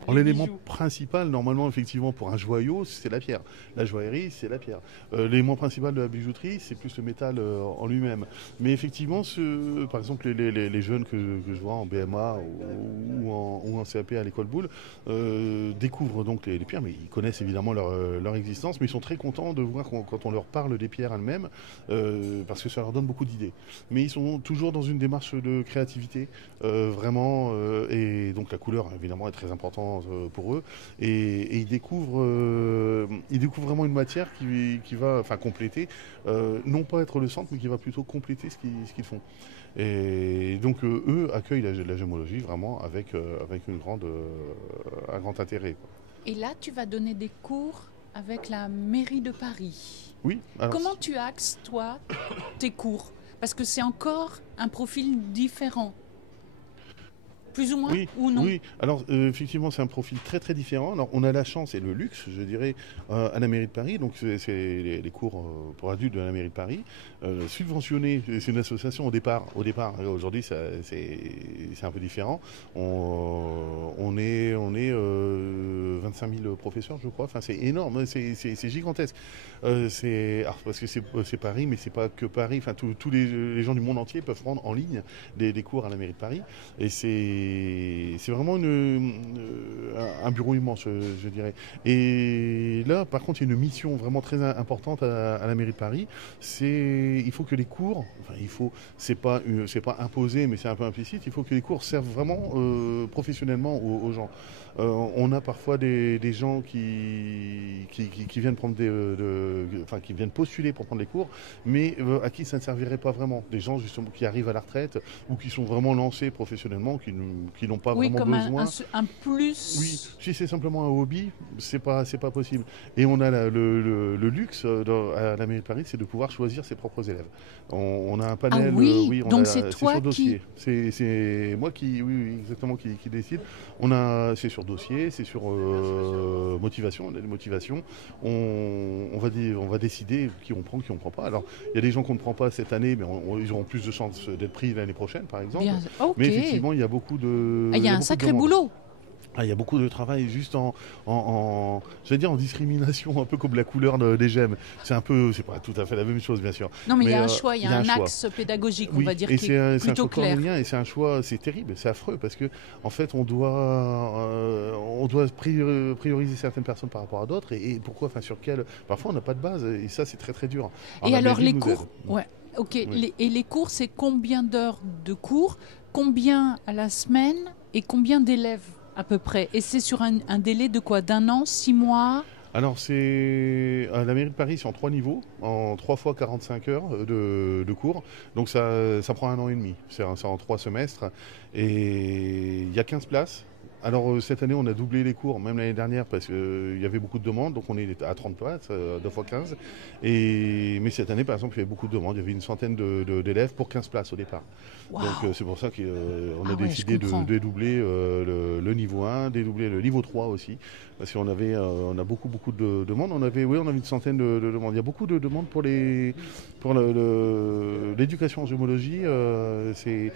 les l'élément bijoux. principal, normalement, effectivement, pour un joyau, c'est la pierre. La joaillerie, c'est la pierre. L'élément principal de la bijouterie, c'est plus le métal en lui-même. Mais effectivement, par exemple, les jeunes que je vois en BMA ou en CAP à l'école Boulle découvrent donc les pierres, mais ils connaissent évidemment leur existence, mais ils sont très contents de voir quand on leur parle des pierres elles-mêmes, parce que ça leur donne beaucoup d'idées. Mais ils sont toujours dans une démarche de créativité, vraiment, et donc la couleur évidemment est très importante pour eux, et ils découvrent vraiment une matière qui va compléter, non pas être le centre, mais qui va plutôt compléter ce qu'ils font. Et donc eux accueillent la gémologie vraiment avec un grand intérêt, quoi. Et là, tu vas donner des cours avec la mairie de Paris. Oui. Alors, Comment tu axes, toi, tes cours? Parce que c'est encore un profil différent. Plus ou moins, oui, ou non? oui. Alors effectivement, c'est un profil très très différent. Alors on a la chance et le luxe, je dirais, à la mairie de Paris. Donc c'est les cours pour adultes de la mairie de Paris, subventionnés. C'est une association au départ. Aujourd'hui, c'est un peu différent. On est 25 000 professeurs, je crois. Enfin, c'est énorme, c'est gigantesque. Parce que c'est Paris, mais c'est pas que Paris. Enfin, tous les gens du monde entier peuvent prendre en ligne des cours à la mairie de Paris. Et c'est vraiment un bureau immense, je dirais. Et là, par contre, il y a une mission vraiment très importante à la mairie de Paris. Il faut que les cours, c'est pas imposé, mais c'est un peu implicite. Il faut que les cours servent vraiment professionnellement aux gens. On a parfois des gens qui viennent prendre qui viennent postuler pour prendre les cours, mais à qui ça ne servirait pas vraiment. Des gens justement qui arrivent à la retraite ou qui sont vraiment lancés professionnellement, qui n'ont pas vraiment comme besoin. un plus. Oui, si c'est simplement un hobby, c'est pas possible. Et on a le luxe à la mairie de Paris, c'est de pouvoir choisir ses propres élèves. On a un panel. Donc c'est toi sur dossier. C'est moi oui, exactement, qui décide. C'est sur dossier, c'est sur motivation. On va décider qui on prend, qui on prend pas. Alors il y a des gens qu'on ne prend pas cette année, mais ils auront plus de chances d'être pris l'année prochaine, par exemple. Bien, okay. Mais effectivement, il y a beaucoup de. Il y a un sacré boulot. Il y a beaucoup de travail juste j'allais dire en discrimination, un peu comme la couleur des gemmes. C'est pas tout à fait la même chose, bien sûr. Non, mais il y a un choix, il y a un axe pédagogique, on va dire, qui est plutôt clair. Et c'est un choix, c'est terrible, c'est affreux, parce que en fait, on doit prioriser certaines personnes par rapport à d'autres, et pourquoi, sur quel. Parfois, on n'a pas de base, et ça, c'est très très dur. Et alors, les cours, ouais, ok. Oui. Et les cours, c'est combien d'heures de cours, combien à la semaine, et combien d'élèves à peu près? Et c'est sur un délai de quoi? D'un an, 6 mois? Alors, à la mairie de Paris, c'est en 3 niveaux, en 3 fois 45 heures de cours. Donc, ça prend 1 an et demi. C'est en 3 semestres. Et il y a 15 places. Alors cette année on a doublé les cours, même l'année dernière, parce qu'il y avait beaucoup de demandes, donc on est à 30 places, 2 fois 15. Mais cette année par exemple il y avait beaucoup de demandes, il y avait une centaine d'élèves pour 15 places au départ. Wow. Donc c'est pour ça qu'on a décidé de dédoubler le niveau 1, dédoubler le niveau 3 aussi, parce qu'on a beaucoup de demandes. On avait une centaine de demandes. Il y a beaucoup de demandes pour l'éducation en gémologie. C'est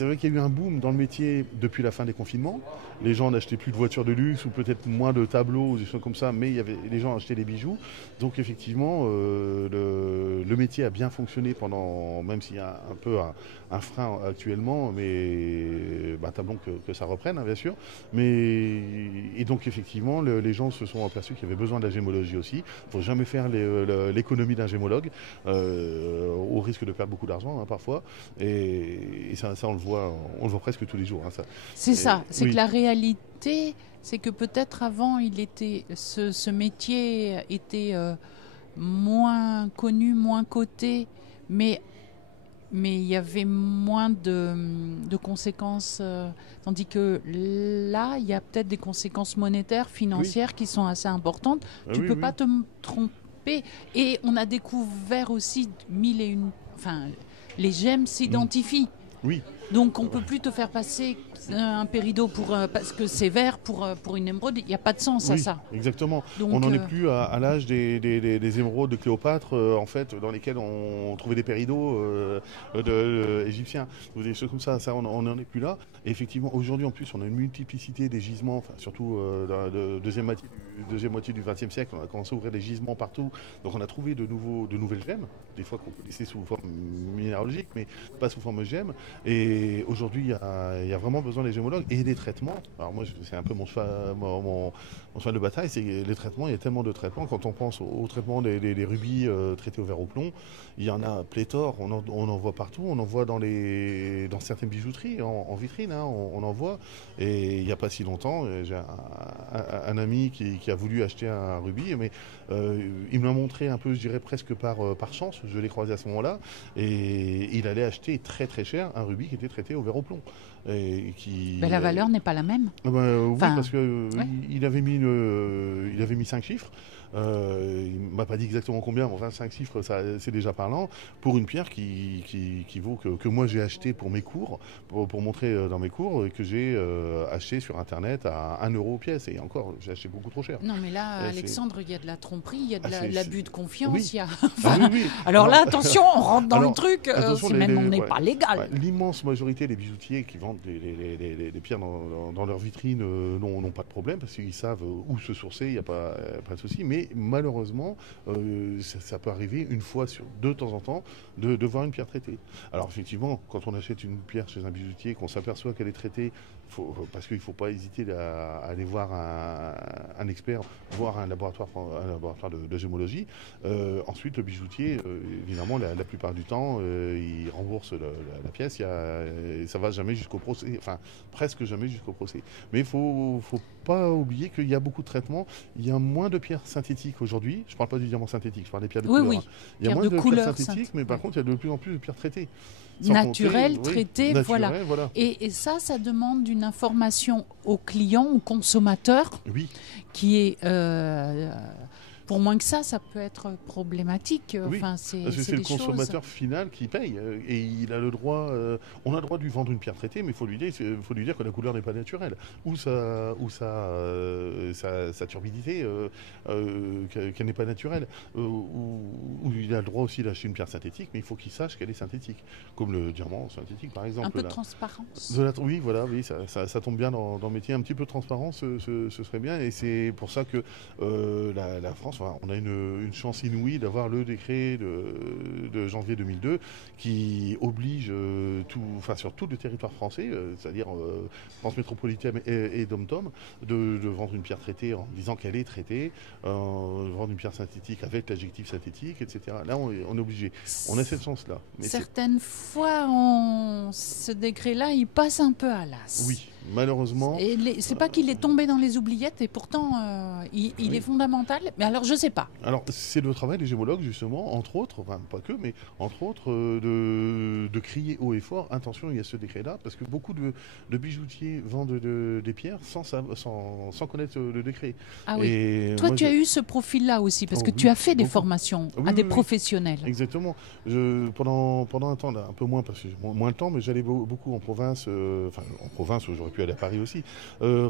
vrai qu'il y a eu un boom dans le métier depuis la fin des confinements. Les gens n'achetaient plus de voitures de luxe ou peut-être moins de tableaux ou des choses comme ça, mais les gens achetaient des bijoux. Donc effectivement, le métier a bien fonctionné même s'il y a un peu un frein actuellement, mais attendons que ça reprenne, hein, bien sûr. Et donc effectivement, les gens se sont aperçus qu'il y avait besoin de la gémologie aussi. Il ne faut jamais faire l'économie d'un gémologue, au risque de perdre beaucoup d'argent, hein, parfois. Et ça on le voit presque tous les jours. Hein, c'est que la réalité, c'est que peut-être avant, ce métier était moins connu, moins coté, mais il y avait moins de conséquences, tandis que là, il y a peut-être des conséquences monétaires, financières qui sont assez importantes. Tu ne peux pas te tromper. Et on a découvert aussi les gemmes s'identifient. Oui. Donc on ne peut plus te faire passer un péridot parce que c'est vert pour une émeraude, il n'y a pas de sens à Oui, ça. exactement. Donc, On n'en est plus à l'âge des émeraudes de Cléopâtre, en fait, dans lesquels on trouvait des péridots égyptiens, ou des choses comme ça. Ça, on n'en est plus là. Et effectivement, aujourd'hui, en plus, on a une multiplicité des gisements, enfin, surtout dans la deuxième moitié du XXe siècle. On a commencé à ouvrir des gisements partout. Donc, on a trouvé de nouvelles gemmes, des fois qu'on connaissait sous forme minéralogique, mais pas sous forme gemme. Et aujourd'hui, il y a vraiment besoin des gémologues et des traitements. Alors, moi, c'est un peu mon cheval de bataille, c'est les traitements. Il y a tellement de traitements. Quand on pense au traitement des rubis traités au verre au plomb, il y en a pléthore. On en voit partout. On en voit dans certaines bijouteries, en vitrine. Hein, on en voit. Et il n'y a pas si longtemps, j'ai un ami qui a voulu acheter un rubis, mais il me l'a montré un peu, je dirais presque par chance. Je l'ai croisé à ce moment-là. Et il allait acheter très très cher un rubis qui était traité au verre au plomb. Ben, la valeur n'est pas la même. Oui, Enfin, parce que ouais. il avait mis 5 chiffres. Il m'a pas dit exactement combien, mais enfin 5 chiffres, c'est déjà parlant, pour une pierre qui vaut que moi j'ai acheté pour mes cours, pour montrer dans mes cours, et que j'ai acheté sur Internet à 1 € pièce. Et encore, j'ai acheté beaucoup trop cher. Non, mais là, Et Alexandre, il y a de la tromperie, il y a de c'est- l'abus de confiance. oui. Il y a... Ah Enfin, oui. alors là, attention, on rentre dans le Alors, truc, attention, c'est même on n'est ouais. pas légal. Ouais, l'immense majorité des bijoutiers qui vendent des pierres dans leur vitrine n'ont pas de problème parce qu'ils savent où se sourcer, il n'y a pas de souci. Mais malheureusement, ça peut arriver une fois sur deux de temps en temps de voir une pierre traitée. Alors effectivement, quand on achète une pierre chez un bijoutier, qu'on s'aperçoit qu'elle est traitée, parce qu'il ne faut pas hésiter à aller voir un expert, voire un laboratoire de gémologie. Ensuite, le bijoutier, évidemment, la plupart du temps, il rembourse la pièce. Ça va jamais jusqu'au procès, enfin presque jamais jusqu'au procès. Mais il faut pas oublier qu'il y a beaucoup de traitements. Il y a moins de pierres synthétiques aujourd'hui. Je ne parle pas du diamant synthétique, je parle des pierres de Oui, couleur. oui. Hein. Il y a Pierres moins de de couleur pierres synthétiques, mais par contre, il y a de plus en plus de pierres traitées. Naturelles, compter, traitées, voilà. voilà. Et ça demande une information au client, au consommateur, Oui. qui est... pour moins que ça peut être problématique. Oui, Enfin, parce que c'est c'est le des choses... consommateur final qui paye et il a le droit. On a le droit de lui vendre une pierre traitée, mais il faut lui dire que la couleur n'est pas naturelle ou sa turbidité qu'elle n'est pas naturelle. Ou il a le droit aussi d'acheter une pierre synthétique, mais il faut qu'il sache qu'elle est synthétique, comme le diamant synthétique par exemple. Un peu de là. transparence. Oui, voilà, oui, ça tombe bien dans le métier. Un petit peu de transparence, ce serait bien. Et c'est pour ça que la France, enfin, on a une chance inouïe d'avoir le décret de janvier 2002 qui oblige sur tout le territoire français, c'est-à-dire France métropolitaine et Dom-Tom, de vendre une pierre traitée en disant qu'elle est traitée, vendre une pierre synthétique avec l'adjectif synthétique, etc. Là, on est obligé. On a cette chance-là. Mais certaines fois, ce décret-là, il passe un peu à l'as. Oui, malheureusement. Et c'est pas qu'il est tombé dans les oubliettes, et pourtant, il est fondamental. Mais alors, je sais pas. Alors, c'est le travail des gémologues, justement, entre autres, enfin, pas que, mais entre autres, de crier haut et fort, attention, il y a ce décret-là, parce que beaucoup de bijoutiers vendent des pierres sans connaître le décret. Ah oui. Et toi, moi, tu as eu ce profil-là aussi, parce que oui, tu as fait des beaucoup. formations Oui, à des oui. professionnels. Exactement. Pendant un temps, là, un peu moins, parce que j'ai moins de temps, mais j'allais beaucoup en province, en province, j'aurais pu aller à Paris aussi,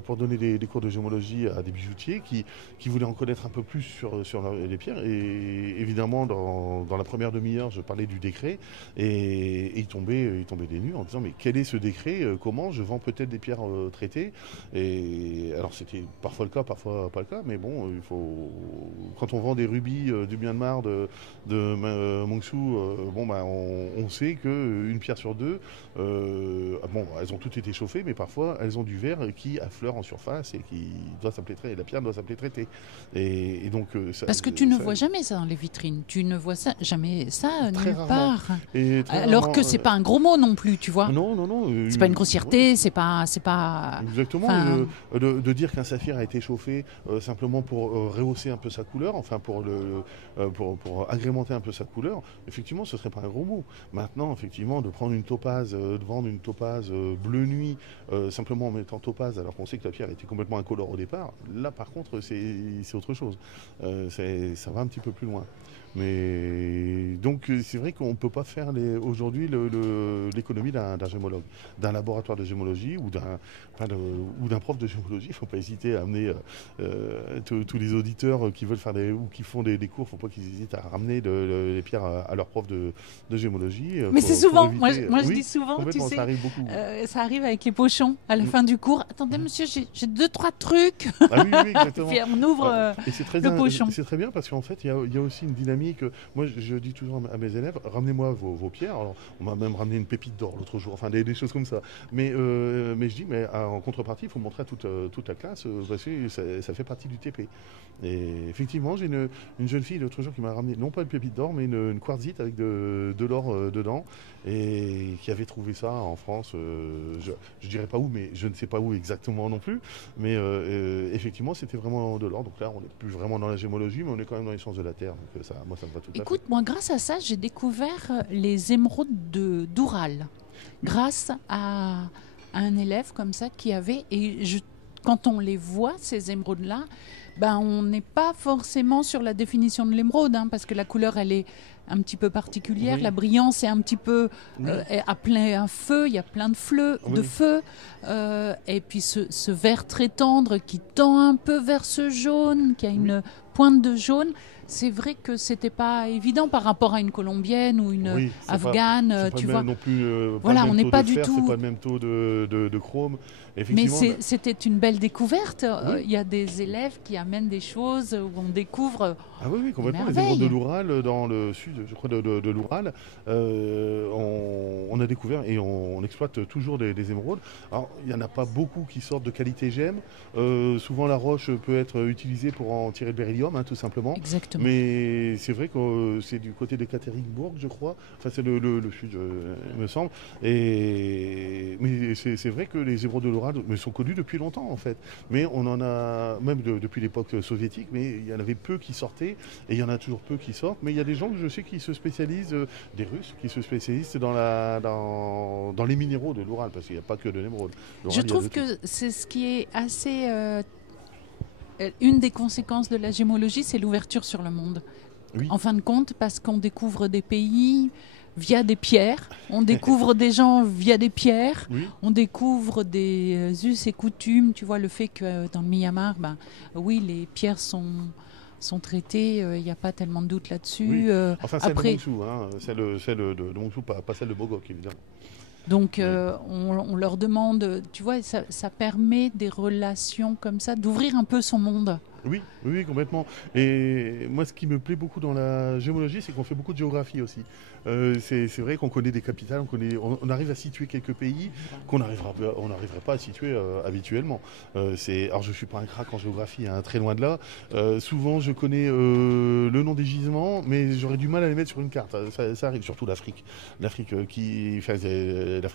pour donner des cours de gémologie à des bijoutiers qui voulaient en connaître un peu plus sur les pierres. Et évidemment, dans la première demi-heure, je parlais du décret et il tombait des nues en disant mais quel est ce décret, comment je vends peut-être des pierres traitées. Et alors c'était parfois le cas, parfois pas le cas, mais bon, quand on vend des rubis du Myanmar de Mongsu, on sait qu'une pierre sur deux, elles ont toutes été chauffées, mais parfois elles ont du verre qui affleure en surface et qui doit s'appeler traité. La pierre doit s'appeler traitée. Et donc, parce que tu ne vois jamais ça dans les vitrines. Tu ne vois jamais ça nulle rarement. part. Et Alors que c'est pas un gros mot non plus, tu vois. Non. C'est pas une grossièreté, c'est pas. Exactement. Enfin... De dire qu'un saphir a été chauffé simplement pour rehausser un peu sa couleur, enfin pour agrémenter un peu sa couleur, effectivement, ce serait pas un gros mot. Maintenant, effectivement, de prendre une topaze, de vendre une topaze bleu nuit, simplement en mettant topaze, alors qu'on sait que la pierre était complètement incolore au départ, là, par contre, c'est autre chose. Ça va un petit peu plus loin. Mais donc c'est vrai qu'on ne peut pas faire aujourd'hui l'économie d'un gémologue, d'un laboratoire de gémologie ou d'un prof de gémologie. Il ne faut pas hésiter à amener tous les auditeurs qui veulent faire ou qui font des cours. Il ne faut pas qu'ils hésitent à ramener les pierres à leur prof de gémologie. Mais c'est souvent, moi je Oui, dis souvent, tu sais, ça arrive beaucoup. ça arrive avec les pochons à la fin du cours. Attendez monsieur, j'ai 2-3 trucs. Ah oui, exactement. Puis on ouvre Et c'est le pochon. C'est très bien parce qu'en fait, il y a aussi une dynamique. Moi, je dis toujours à mes élèves, ramenez-moi vos pierres. Alors, on m'a même ramené une pépite d'or l'autre jour, enfin des choses comme ça. Mais je dis, en contrepartie, il faut montrer à toute la classe parce que ça fait partie du TP. Et effectivement, j'ai une jeune fille l'autre jour qui m'a ramené, non pas une pépite d'or, mais une quartzite avec de l'or dedans, et qui avait trouvé ça en France. Je dirais pas où, mais je ne sais pas où exactement non plus. Mais effectivement, c'était vraiment de l'or. Donc là, on n'est plus vraiment dans la gémologie, mais on est quand même dans les sciences de la Terre. Donc moi, ça me va tout à fait. Écoute, moi, grâce à ça, j'ai découvert les émeraudes d'Oural. Grâce à un élève comme ça qui avait... quand on les voit, ces émeraudes-là, ben, on n'est pas forcément sur la définition de l'émeraude, hein, parce que la couleur, elle est un petit peu particulière. Oui. La brillance est un petit peu à plein feu. Il y a plein de feux. Et puis ce vert très tendre qui tend un peu vers ce jaune, qui a une pointe de jaune. C'est vrai que c'était pas évident par rapport à une colombienne ou une afghane, tu vois. Non plus, voilà, on n'est pas du tout. C'est pas le même taux de chrome. Mais c'était une belle découverte. Il y a des élèves qui amènent des choses où on découvre. Ah oui, complètement. Les émeraudes de l'Oural, dans le sud, je crois, de l'Oural, on a découvert et on exploite toujours des émeraudes. Alors, il n'y en a pas beaucoup qui sortent de qualité gemme. Souvent, la roche peut être utilisée pour en tirer le beryllium, hein, tout simplement. Exactement. Mais c'est vrai que c'est du côté de Katerinburg, je crois. Enfin, c'est le sud, il me semble. Mais c'est vrai que les émeraudes de l'Oural sont connus depuis longtemps, en fait. Mais on en a, même depuis l'époque soviétique, mais il y en avait peu qui sortaient. Et il y en a toujours peu qui sortent. Mais il y a des gens que je sais qui se spécialisent, des Russes, qui se spécialisent dans les minéraux de l'Oural, parce qu'il n'y a pas que de l'émeraude. Je trouve que c'est ce qui est assez... une des conséquences de la gémologie, c'est l'ouverture sur le monde. Oui. En fin de compte, parce qu'on découvre des pays via des pierres, on découvre des gens via des pierres, on découvre des us et coutumes. Tu vois, le fait que dans le Myanmar, les pierres sont traitées, il n'y a pas tellement de doute là-dessus. Enfin, celle de Montsou, hein, celle de Montsou, pas celle de Bogok, évidemment. Donc, on leur demande, tu vois, ça permet des relations comme ça, d'ouvrir un peu son monde. Oui, complètement. Et moi, ce qui me plaît beaucoup dans la géologie, c'est qu'on fait beaucoup de géographie aussi. C'est vrai qu'on connaît des capitales, on arrive à situer quelques pays qu'on n'arriverait pas à situer habituellement. Alors, je ne suis pas un crack en géographie, hein, très loin de là. Souvent, je connais le nom des gisements, mais j'aurais du mal à les mettre sur une carte. Ça arrive, surtout l'Afrique. L'Afrique,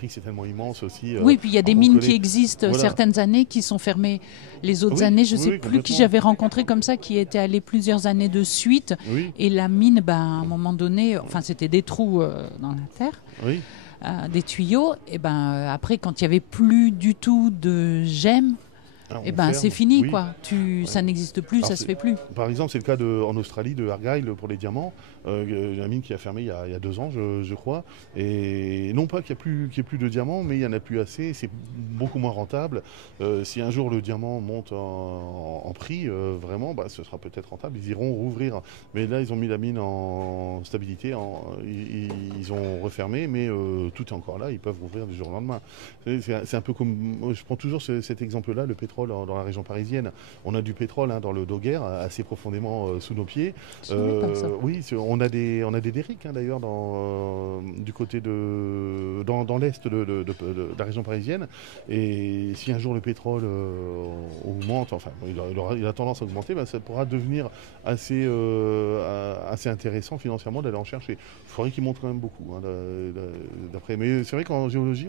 c'est tellement immense aussi. Oui, puis il y a des mines qui existent certaines années qui sont fermées. Les autres années, je ne sais plus qui j'avais rencontré comme ça, qui était allé plusieurs années de suite. Et la mine, à un moment donné, c'était des trous dans la terre, des tuyaux. Et après, quand il n'y avait plus du tout de gemmes, c'est fini, quoi. Ça n'existe plus, ça se fait plus. Par exemple, c'est le cas en Australie de Argyle pour les diamants. La mine qui a fermé il y a 2 ans, je crois. Et non pas qu'il n'y ait plus de diamants, mais il n'y en a plus assez. C'est beaucoup moins rentable. Si un jour le diamant monte en prix, vraiment, ce sera peut-être rentable. Ils iront rouvrir. Mais là, ils ont mis la mine en stabilité. Ils ont refermé, mais tout est encore là. Ils peuvent rouvrir du jour au lendemain. C'est un peu comme... Je prends toujours cet exemple-là, le pétrole dans la région parisienne. On a du pétrole dans le Doguer, assez profondément sous nos pieds. Oui, on a des derricks d'ailleurs du côté dans l'est de la région parisienne. Et si un jour le pétrole augmente, il a tendance à augmenter, ça pourra devenir assez intéressant financièrement d'aller en chercher. Il faudrait qu'il monte quand même beaucoup d'après. Mais c'est vrai qu'en géologie,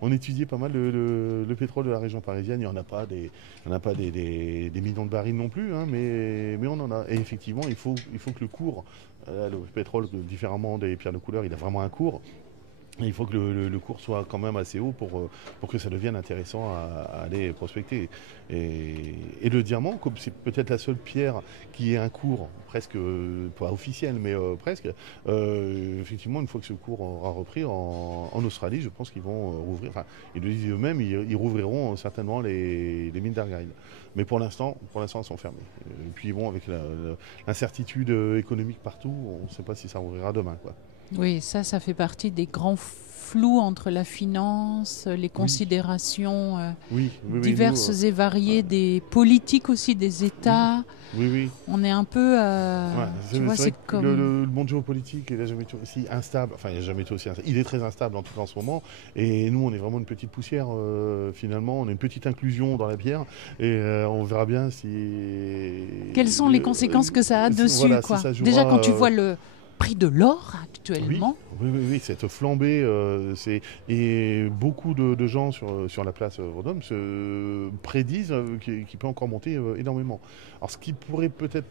on étudiait pas mal le pétrole de la région parisienne. Il n'y en a pas des millions de barils non plus, mais on en a. Et effectivement, il faut que le cours, le pétrole, différemment des pierres de couleur, il a vraiment un cours. Il faut que le cours soit quand même assez haut pour que ça devienne intéressant à aller prospecter. Et le diamant, comme c'est peut-être la seule pierre qui ait un cours presque, pas officiel, mais presque, effectivement, une fois que ce cours aura repris en Australie, je pense qu'ils vont rouvrir, enfin, ils le disent eux-mêmes, ils rouvriront certainement les mines d'argile. Mais pour l'instant, elles sont fermées. Et puis bon, avec l'incertitude économique partout, on ne sait pas si ça rouvrira demain, quoi. Oui, ça fait partie des grands flous entre la finance, les Oui, considérations oui, nous, diverses et variées des politiques aussi des oui, États. oui. On est un peu, Ouais, tu vois, c'est c'est vrai que comme... le monde géopolitique il n'a jamais été aussi instable. Enfin, il n'a jamais été aussi instable. Il est très instable en tout cas en ce moment. Et nous, on est vraiment une petite poussière finalement. On est une petite inclusion dans la pierre. Et on verra bien si. Quelles sont les conséquences que ça a dessus, Voilà, si quoi. ça Déjà, jouera. quand tu vois le prix de l'or Oui, actuellement, oui, cette flambée, et beaucoup de gens sur la place Vendôme se prédisent qu'il peut encore monter énormément. Alors, ce qui pourrait peut-être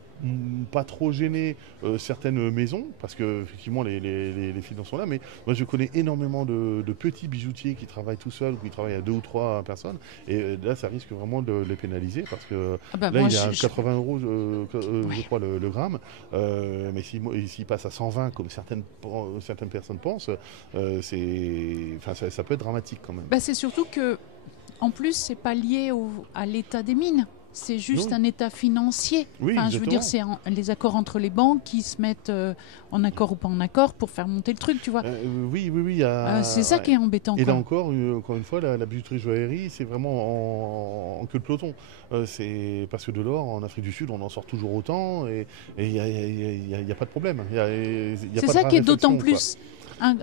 pas trop gêner certaines maisons, parce que effectivement les finances sont là, mais moi je connais énormément de petits bijoutiers qui travaillent tout seuls, ou qui travaillent à 2 ou 3 personnes, et là ça risque vraiment de les pénaliser, parce que ah ben là moi, il est à 80 euros, je ouais. crois, le gramme. Mais s'il passe à 120, comme certaines personnes pensent, ça peut être dramatique quand même. Ben, c'est surtout que, en plus, c'est pas lié à l'état des mines. C'est juste Oui, un état financier. oui, Enfin, je veux dire, exactement. c'est les accords entre les banques qui se mettent en accord ou pas en accord pour faire monter le truc, tu vois. Oui. C'est ça Ouais. qui est embêtant, Et là quoi. encore, encore une fois, la bijouterie joaillerie, c'est vraiment en queue de peloton. C'est parce que de l'or, en Afrique du Sud, on en sort toujours autant, et il n'y a pas de problème. Il y a C'est pas de ça qui est d'autant raréfaction, quoi. plus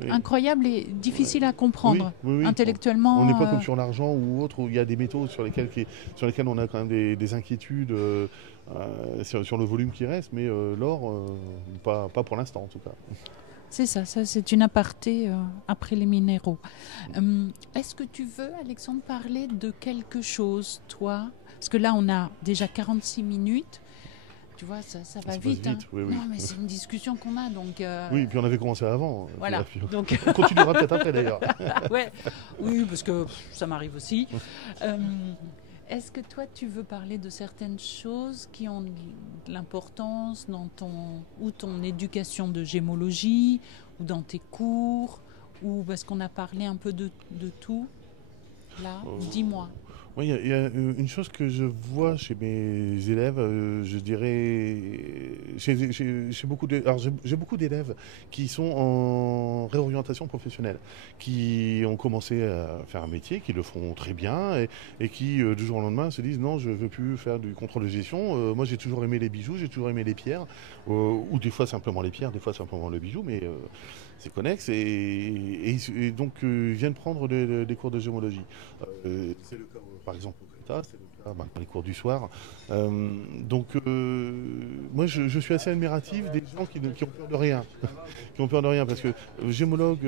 Et- incroyable et ouais. difficile à Oui, comprendre oui. On n'est intellectuellement. pas comme sur l'argent ou autre, où il y a des métaux sur lesquels on a quand même des inquiétudes sur le volume qui reste, mais l'or, pas pour l'instant en tout cas. C'est ça, c'est une aparté après les minéraux. Est-ce que tu veux, Alexandre, parler de quelque chose, toi? Parce que là, on a déjà 46 minutes. Tu vois, ça va Ça passe vite, hein. vite, oui. Non, mais c'est une discussion qu'on a, donc Oui, puis on avait commencé avant. voilà. Puis Donc, on continuera peut-être après d'ailleurs. ouais, oui, parce que ça m'arrive aussi. Euh, Est-ce que toi, tu veux parler de certaines choses qui ont de l'importance dans ton éducation de gémologie, ou dans tes cours, ou parce qu'on a parlé un peu de tout, là? Euh, Dis-moi. Oui, il y a une chose que je vois chez mes élèves, je dirais, chez alors j'ai beaucoup d'élèves qui sont en réorientation professionnelle, qui ont commencé à faire un métier, qui le font très bien, et qui du jour au lendemain se disent non, je veux plus faire du contrôle de gestion. Moi, j'ai toujours aimé les bijoux, j'ai toujours aimé les pierres, ou des fois simplement les pierres, des fois simplement le bijou, mais c'est connexe, et donc ils viennent prendre des cours de gémologie. C'est le cas, par exemple, au Creta, c'est le cas dans les cours du soir. Moi, je suis assez admiratif des gens qui ont peur de rien. Qui ont peur de rien, parce que gémologue,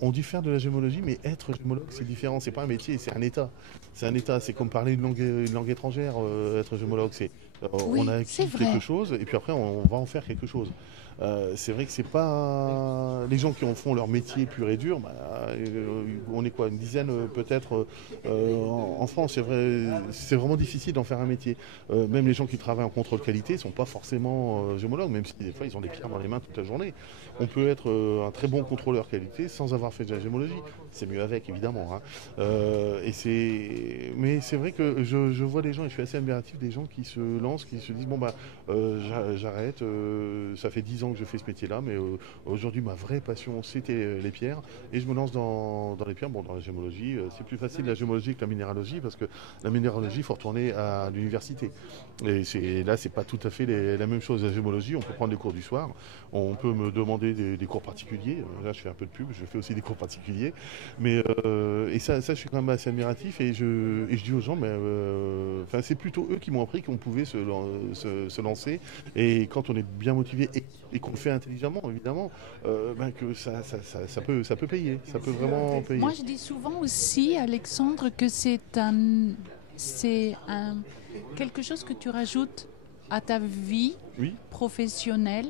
on dit faire de la gémologie, mais être gémologue, c'est différent. C'est pas un métier, c'est un état. C'est un état, c'est comme parler une langue étrangère, être gémologue. On Oui, a c'est acquis quelque vrai. chose, et puis après, on va en faire quelque chose. C'est vrai que c'est pas les gens qui en font leur métier pur et dur. On est quoi, une dizaine peut-être en France. C'est vraiment difficile d'en faire un métier. Même les gens qui travaillent en contrôle qualité sont pas forcément gémologues, même si des fois ils ont des pierres dans les mains toute la journée. On peut être un très bon contrôleur qualité sans avoir fait de la gémologie. C'est mieux avec, évidemment, hein. Mais c'est vrai que je vois des gens, et je suis assez admiratif des gens qui se lancent, qui se disent bon bah j'arrête. Ça fait 10 ans que je fais ce métier-là, mais aujourd'hui ma vraie passion c'était les pierres, et je me lance dans les pierres. Bon, dans la gémologie, c'est plus facile la gémologie que la minéralogie, parce que la minéralogie, il faut retourner à l'université. Et là, c'est pas tout à fait la même chose. La gémologie, on peut prendre des cours du soir, on peut me demander des cours particuliers. Là, je fais un peu de pub, je fais aussi des cours particuliers. Mais et ça, je suis quand même assez admiratif, et je dis aux gens, mais c'est plutôt eux qui m'ont appris qu'on pouvait se lancer, et quand on est bien motivé et qu'on le fait intelligemment, évidemment, que ça peut payer, ça peut vraiment payer. Moi, je dis souvent aussi, Alexandre, que c'est quelque chose que tu rajoutes à ta vie Oui, professionnelle.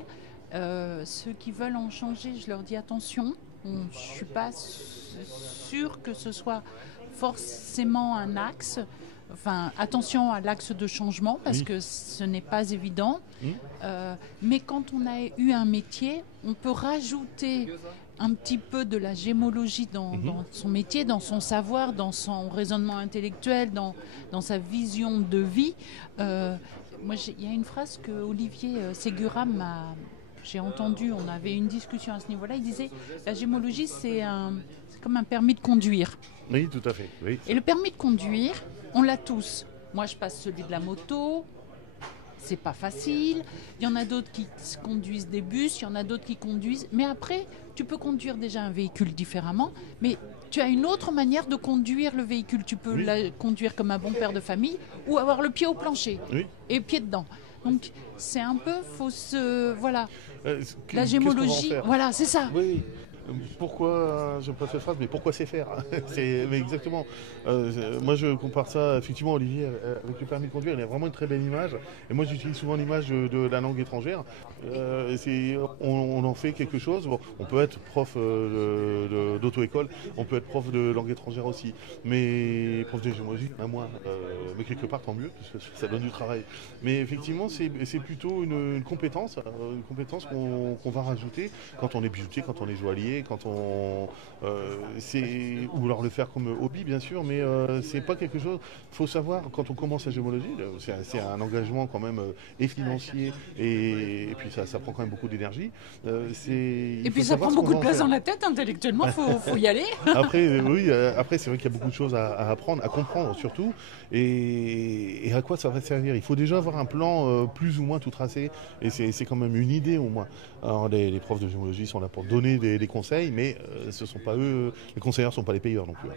Ceux qui veulent en changer, je leur dis attention. Je ne suis pas sûre que ce soit forcément un axe. Enfin, attention à l'axe de changement parce que ce n'est pas évident. Mais quand on a eu un métier, on peut rajouter un petit peu de la gémologie dans son métier, dans son savoir, dans son raisonnement intellectuel, dans sa vision de vie. Moi, il y a une phrase que Olivier Ségura j'ai entendu, on avait une discussion à ce niveau-là, il disait la gémologie c'est comme un permis de conduire. Oui, tout à fait. Oui. Et le permis de conduire, on l'a tous. Moi, je passe celui de la moto. C'est pas facile. Il y en a d'autres qui conduisent des bus, il y en a d'autres qui conduisent. Mais après, tu peux conduire déjà un véhicule différemment, mais tu as une autre manière de conduire le véhicule. Tu peux la conduire comme un bon père de famille ou avoir le pied au plancher et pied dedans. Donc, c'est un peu fausse. Voilà. La gémologie, voilà, c'est ça. Oui. Pourquoi, je pas cette phrase, mais pourquoi c'est faire mais exactement. Moi, je compare ça, effectivement, Olivier, avec le permis de conduire, il y a vraiment une très belle image. Et moi, j'utilise souvent l'image de la langue étrangère. On en fait quelque chose. Bon, on peut être prof d'auto-école, on peut être prof de langue étrangère aussi. Mais prof de gémologie, moins. Mais quelque part, tant mieux, parce que ça donne du travail. Mais effectivement, c'est plutôt une compétence qu'on va rajouter quand on est bijoutier, quand on est joaillier, quand on ou alors le faire comme hobby bien sûr, mais c'est pas quelque chose. Il faut savoir quand on commence la gémologie, c'est un engagement quand même et financier et puis ça prend quand même beaucoup d'énergie. Et puis ça prend beaucoup de place dans la tête intellectuellement, faut y aller. Après après c'est vrai qu'il y a beaucoup de choses à apprendre, à comprendre surtout, et à quoi ça va servir. Il faut déjà avoir un plan plus ou moins tout tracé, et c'est quand même une idée au moins. Alors, les profs de gémologie sont là pour donner des conseils, mais ce sont pas eux, les conseillers ne sont pas les payeurs non plus.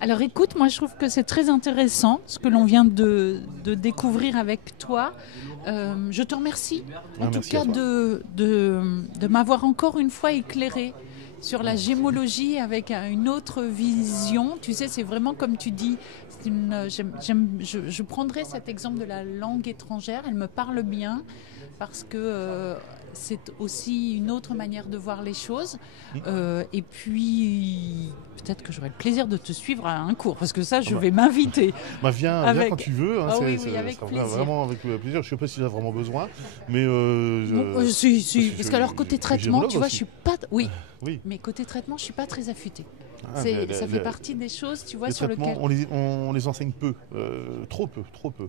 Alors écoute, moi je trouve que c'est très intéressant ce que l'on vient de découvrir avec toi. Je te remercie en tout cas de m'avoir encore une fois éclairé sur la gémologie avec une autre vision. Tu sais, c'est vraiment comme tu dis, je prendrai cet exemple de la langue étrangère, elle me parle bien parce que c'est aussi une autre manière de voir les choses. Et puis, peut-être que j'aurai le plaisir de te suivre à un cours, parce que ça, je vais m'inviter. Viens quand tu veux. Hein, avec plaisir. Vraiment avec plaisir. Je ne sais pas si tu as vraiment besoin, mais... si. Parce qu'alors, côté traitement, tu vois, je suis pas... Oui. Mais côté traitement, je ne suis pas très affûtée. Ça fait partie des choses, tu vois, sur lesquelles... On les enseigne peu, trop peu.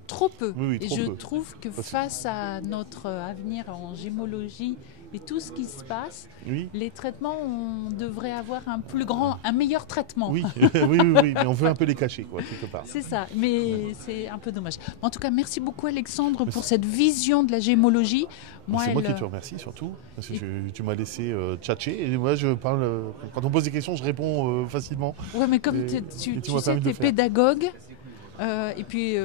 Trop peu. Oui, et je trouve que face à notre avenir en gémologie et tout ce qui se passe, les traitements, on devrait avoir un meilleur traitement. Oui, mais on veut un peu les cacher, quoi, quelque part. C'est ça, mais c'est un peu dommage. En tout cas, merci beaucoup Alexandre pour cette vision de la gémologie. C'est moi qui te remercie surtout, parce que tu m'as laissé tchatcher, et moi je parle, quand on pose des questions, je réponds facilement. Ouais, mais comme tu sais, tu es pédagogue, et puis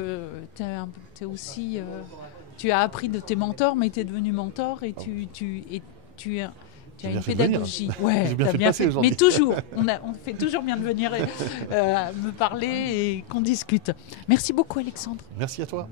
t'es aussi... tu as appris de tes mentors, mais tu es devenu mentor et tu as une pédagogie. Ouais, j'ai bien fait passer aujourd'hui. Mais toujours, on fait toujours bien de venir me parler et qu'on discute. Merci beaucoup Alexandre. Merci à toi.